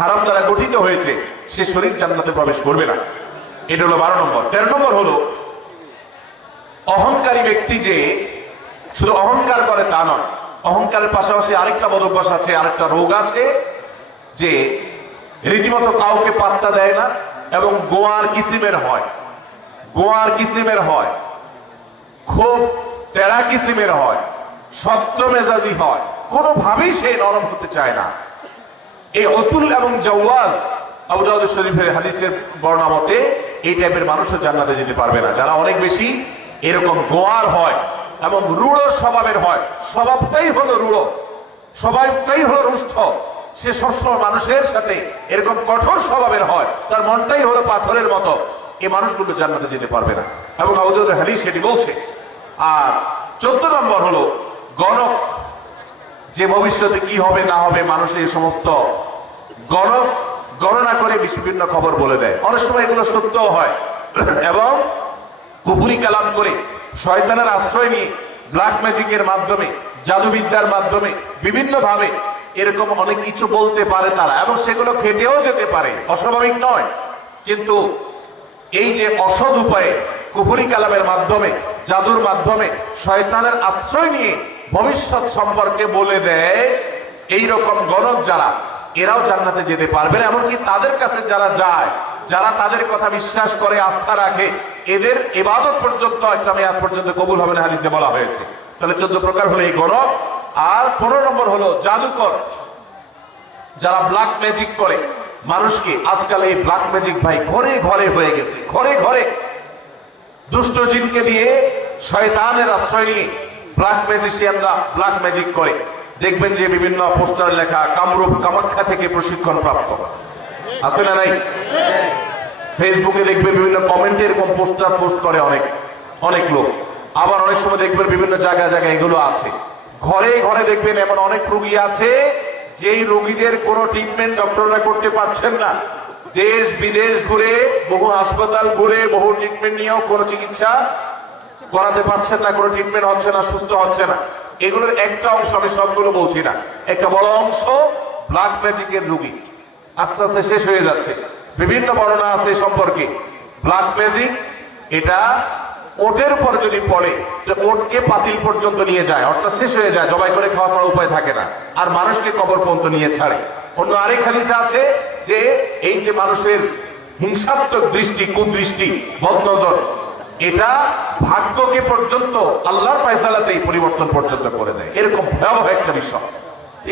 হারাম দ্বারা গঠিত হয়েছে, সে শরীর জান্নাতে প্রবেশ করবে না। এটা হলো 12 নম্বর। 13 নম্বর হলো অহংকারী ব্যক্তি, যে শুধু অহংকার করে তা নয়, অহংকারের পাশাপাশি আরেকটা বদ অভ্যাস আছে, আরেকটা রোগ আছে, যে রীতিমতো কাউকে পাত্তা দেয় না এবং গোয়ার কিসিমের হয়, গোয়ার কিসিমের হয়, খুব তেড়া কিসিমের হয়, সত্য মেজাজি হয়, কোনোভাবেই সে নরম হতে চায় না। এই অতুল এবং জাওয়াজ আবু দাউদ শরীফের হাদিসের বর্ণনা মতে এই টাইপের মানুষও জান্নাতে যেতে পারবে না, যারা অনেক বেশি এরকম গোয়ার হয় এবং রূঢ় স্বভাবের হয়, স্বভাবটাই হলো রূঢ়, স্বভাবটাই হলো রুষ্ট, সে সবসময় মানুষের সাথে এরকম কঠোর স্বভাবের হয়, তার মনটাই হলো পাথরের মতো, এই মানুষগুলো জান্নাতে যেতে পারবে না, এবং আবু দাউদের হাদিস সেটি বলছে। আর 14 নম্বর হলো গণক, যে ভবিষ্যতে কি হবে না হবে মানুষের এই সমস্ত গণনা করে বিভিন্ন খবর বলে দেয়, অনেক সময় এগুলো সত্যও হয়, এবং কুফরি কালাম করে শয়তানের আশ্রয় নিয়ে ব্ল্যাক ম্যাজিকের মাধ্যমে, জাদুবিদ্যার মাধ্যমে বিভিন্ন ভাবে এরকম অনেক কিছু বলতে পারে তারা, এবং সেগুলো খেটেও যেতে পারে, অস্বাভাবিক নয়। কিন্তু এই যে অসৎ উপায়ে কুফরি কালামের মাধ্যমে, জাদুর মাধ্যমে শয়তানের আশ্রয় নিয়ে ভবিষ্যৎ সম্পর্কে বলে দেয়, এই রকম গণক যারা, এরাও জান্নাতে যেতে পারবে না। এমনকি তাদের কাছে যারা যায়, যারা তাদের কথা বিশ্বাস করে, আস্থা রাখে, এদের ইবাদত পর্যন্ত একটা মেয়াদ পর্যন্ত কবুল হবে না, হাদিসে বলা হয়েছে। তাহলে 14 প্রকার হলো এই গণক। আর 15 নম্বর হলো জাদুকর, যারা ব্ল্যাক ম্যাজিক করে মানুষকে। আজকাল এই ব্ল্যাক ম্যাজিক ভাই ঘরে ঘরে হয়ে গেছে, ঘরে ঘরে দুষ্ট জিনকে দিয়ে, শয়তানের আশ্রয় নিয়ে ব্ল্যাক ম্যাজিশিয়ানরা ব্ল্যাক ম্যাজিক করে। দেখবেন যে বিভিন্ন পোস্টার লেখা কামরূপ কামাখ্যা থেকে প্রশিক্ষণ প্রাপ্ত, আছে না নাই? ফেসবুকে দেখবে বিভিন্ন কমেন্টে এরকম পোস্টার পোস্ট করে অনেক লোক। আবার অনেক সময় দেখবেন বিভিন্ন জায়গায় জায়গায় এগুলো আছে, ঘরে ঘরে দেখবেন এমন অনেক রোগী আছে, যেই রোগীদের কোনো ট্রিটমেন্ট ডক্টররা করতে পারছেন না, দেশ বিদেশ ঘুরে, বহু হাসপাতাল ঘুরে, বহু ট্রিটমেন্ট নিয়েও কোনো চিকিৎসা করাতে পারছেন না, কোনো ট্রিটমেন্ট হচ্ছে না, সুস্থ হচ্ছে না। এগুলোর একটা অংশ, আমি সবগুলো বলছি না, একটা বড় অংশ ব্ল্যাক ম্যাজিকের রোগী, আস্তে আস্তে শেষ হয়ে যাচ্ছে। বিভিন্ন বর্ণনা আছে সম্পর্কে। ব্ল্যাক ম্যাজিক এটা ওটের উপর যদি পড়ে, ওটকে পাতিল পর্যন্ত নিয়ে যায়, অর্থাৎ শেষ হয়ে যায়, জবাই করে খাওয়া ছাড়া উপায় থাকে না, আর মানুষকে কবর পর্যন্ত নিয়ে ছাড়ে। অন্য আরেক হাদিসে আছে যে এই যে মানুষের হিংসাত্মক দৃষ্টি, কুদৃষ্টি, বদনজর, এটা ভাগ্যকে পর্যন্ত আল্লাহর ফয়সালাতেই পরিবর্তন পর্যন্ত করে দেয়, এরকম ভয়াবহ একটা বিষয়।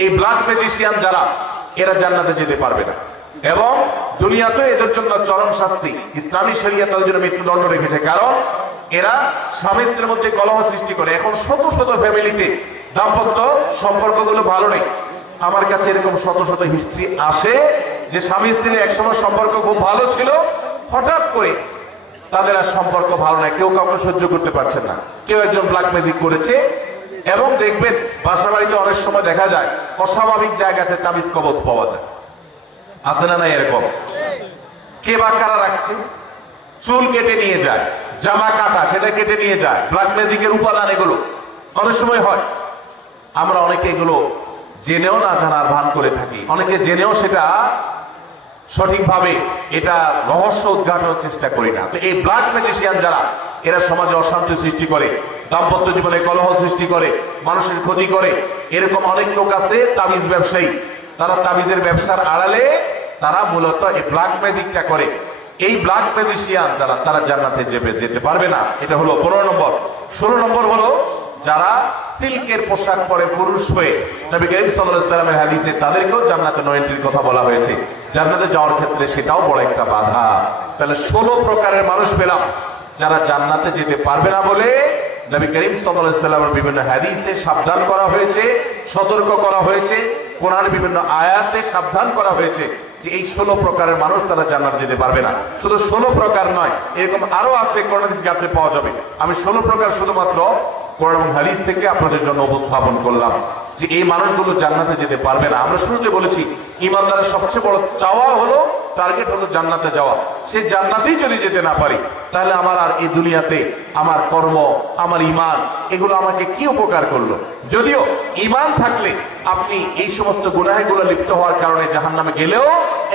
এই ব্ল্যাক ম্যাজিশিয়ান যারা, এরা জান্নাতে যেতে পারবে না, এবং দুনিয়াতে এদের জন্য চরম শাস্তি, ইসলামী শরিয়ত তাদের জন্য মৃত্যুদণ্ড রেখেছে। কারণ এরা স্বামী স্ত্রীর মধ্যে কলহ সৃষ্টি করে। এখন শত শত ফ্যামিলিতে দাম্পত্য সম্পর্কগুলো ভালো নেই। আমার কাছে এরকম শত শত হিস্ট্রি আসে যে স্বামী স্ত্রীর একসময় সম্পর্ক খুব ভালো ছিল, হঠাৎ করে তাদের আর সম্পর্ক ভালো নাই, কেউ কাউকে সহ্য করতে পারছেন না, কেউ একজন ব্ল্যাক ম্যাজিক করেছে। এবং দেখবেন বাসা বাড়িতে অনেক সময় দেখা যায় অস্বাভাবিক জায়গাতে তাবিজ কবজ পাওয়া যায়, আছে না নাই? এরকম কে বা কারা রাখছে, চুল কেটে নিয়ে যায়, জামা কাটা সেটা কেটে নিয়ে যায়, ব্ল্যাক ম্যাজিকের উপাদান এগুলো অনেক সময় হয়। আমরা অনেকে এগুলো জেনেও না জানার ভান করে থাকি, অনেকে জেনেও সেটা সঠিকভাবে এটা রহস্য উদ্ঘাটনের চেষ্টা করি না। তো এই ব্ল্যাক ম্যাজিশিয়ান যারা, এরা সমাজে অশান্তি সৃষ্টি করে, দাম্পত্য জীবনে কলহ সৃষ্টি করে, মানুষের ক্ষতি করে। এরকম অনেক লোক আছে তাবিজ ব্যবসায়ী, তারা তাবিজের ব্যবসার আড়ালে তারা মূলত এই ব্ল্যাক ম্যাজিকটা করে। এই ব্ল্যাক ম্যাজিশিয়ান যারা, তারা জান্নাতে যেতে পারবে না। এটা হলো 15 নম্বর। 16 নম্বর হলো যারা সিল্কের পোশাক পরে পুরুষ হয়ে, নবী করিম সাল্লাল্লাহু আলাইহি ওয়াসাল্লামের হাদিসে তাদেরকেও জান্নাতে নো এন্ট্রির কথা বলা হয়েছে। জান্নাতে যাওয়ার ক্ষেত্রে সেটাও বড় একটা বাধা। তাহলে 16 প্রকারের মানুষ পেলাম যারা জান্নাতে যেতে পারবে না বলে নবী করিম সাল্লাল্লাহু আলাইহি ওয়াসাল্লামের বিভিন্ন হাদিসে সাবধান করা হয়েছে, সতর্ক করা হয়েছে, কোরআনের বিভিন্ন আয়াতে সাবধান করা হয়েছে যে এই 16 প্রকারের মানুষ তারা জান্নাত যেতে পারবে না। শুধু 16 প্রকার নয়, এরকম আরো আছে, কোরআন হাদিস ঘাটলে পাওয়া যাবে। আমি 16 প্রকার শুধুমাত্র কোরআন এবং হাদিস থেকে আপনাদের জন্য উপস্থাপন করলাম যে এই মানুষগুলো জান্নাতে যেতে পারবে না। আমরা শুরুতে বলেছি ঈমানদারের সবচেয়ে বড় চাওয়া হলো, টার্গেট হলো জান্নাতে যাওয়া। সে জান্নাতেই যদি যেতে না পারি, তাহলে আমার আর এই দুনিয়াতে আমার কর্ম, আমার ঈমান, এগুলো আমাকে কি উপকার করলো? যদিও ঈমান থাকলে আপনি এই সমস্ত গুনাহগুলো লিপ্ত হওয়ার কারণে জাহান্নামে গেলেও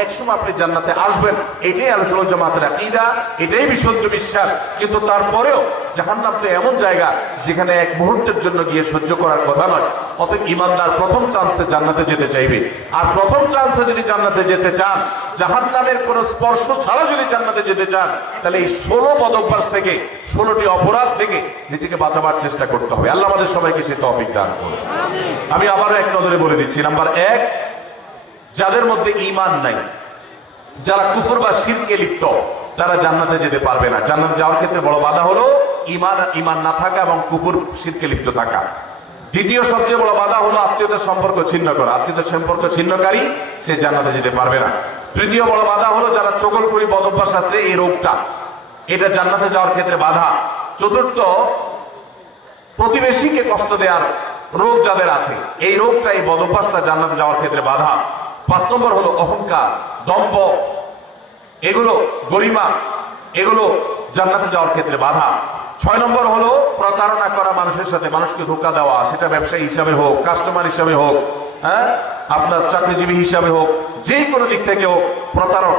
একসময় আপনি জান্নাতে আসবেন, এটাই আহলে সুন্নাত ওয়াল জামাতের আকীদা, এটাই বিশুদ্ধ বিশ্বাস। কিন্তু তারপরেও জাহান্নাম তো এমন জায়গা যেখানে এক মুহূর্তের জন্য গিয়ে সহ্য করার কথা নয়। অতএব ঈমানদার প্রথম চান্সে জান্নাতে যেতে চাইবে। আর প্রথম চান্সে যদি জান্নাতে যেতে চান, জাহান্নামের কোন স্পর্শ ছাড়া যদি জান্নাতে যেতে চান, তাহলে এই 16 বদঅভ্যাস থেকে, 16টি অপরাধ থেকে নিজেকে বাঁচাবার চেষ্টা করতে হবে। আল্লাহ আমাদের সবাইকে সে তৌফিক দান করুন। আমি আবারও এক নজরে বলে দিচ্ছি। নাম্বার 1, যাদের মধ্যে ঈমান নাই, যারা কুফর বা শিরকে লিপ্ত, তারা জান্নাতে যেতে পারবে না। জান্নাতে যাওয়ার ক্ষেত্রে বড় বাধা হলো ঈমান না থাকা এবং কুফর শিরকে লিপ্ত থাকা। দ্বিতীয় সবচেয়ে বড় বাধা হলো আত্মীয়তার সম্পর্ক ছিন্ন করা। আত্মীয়তার সম্পর্ক ছিন্নকারী সে জান্নাতে যেতে পারবে না। তৃতীয় বড় বাধা হলো যারা চগলখড়ি বদঅভ্যাস আছে, এই রোগটা, এটা জান্নাতে যাওয়ার ক্ষেত্রে বাধা। চতুর্থ, প্রতিবেশীকে কষ্ট দেওয়ার রোগ যাদের আছে, এই রোগটা, এই বদঅভ্যাসটা জান্নাতে যাওয়ার ক্ষেত্রে বাধা। 5 নম্বর হলো অহংকার, দম্ভ, এগুলো গরিমা, এগুলো জান্নাতে যাওয়ার ক্ষেত্রে বাধা। 6 নম্বর হলো প্রতারণা করা, মানুষের সাথে মানুষকে ধোঁকা দেওয়া, সেটা ব্যবসায়ী হিসাবে হোক, কাস্টমার হিসাবে হোক, আপনার চাকরিজীবী হিসাবে হোক, যে কোনো দিক থেকে হোক, প্রতারক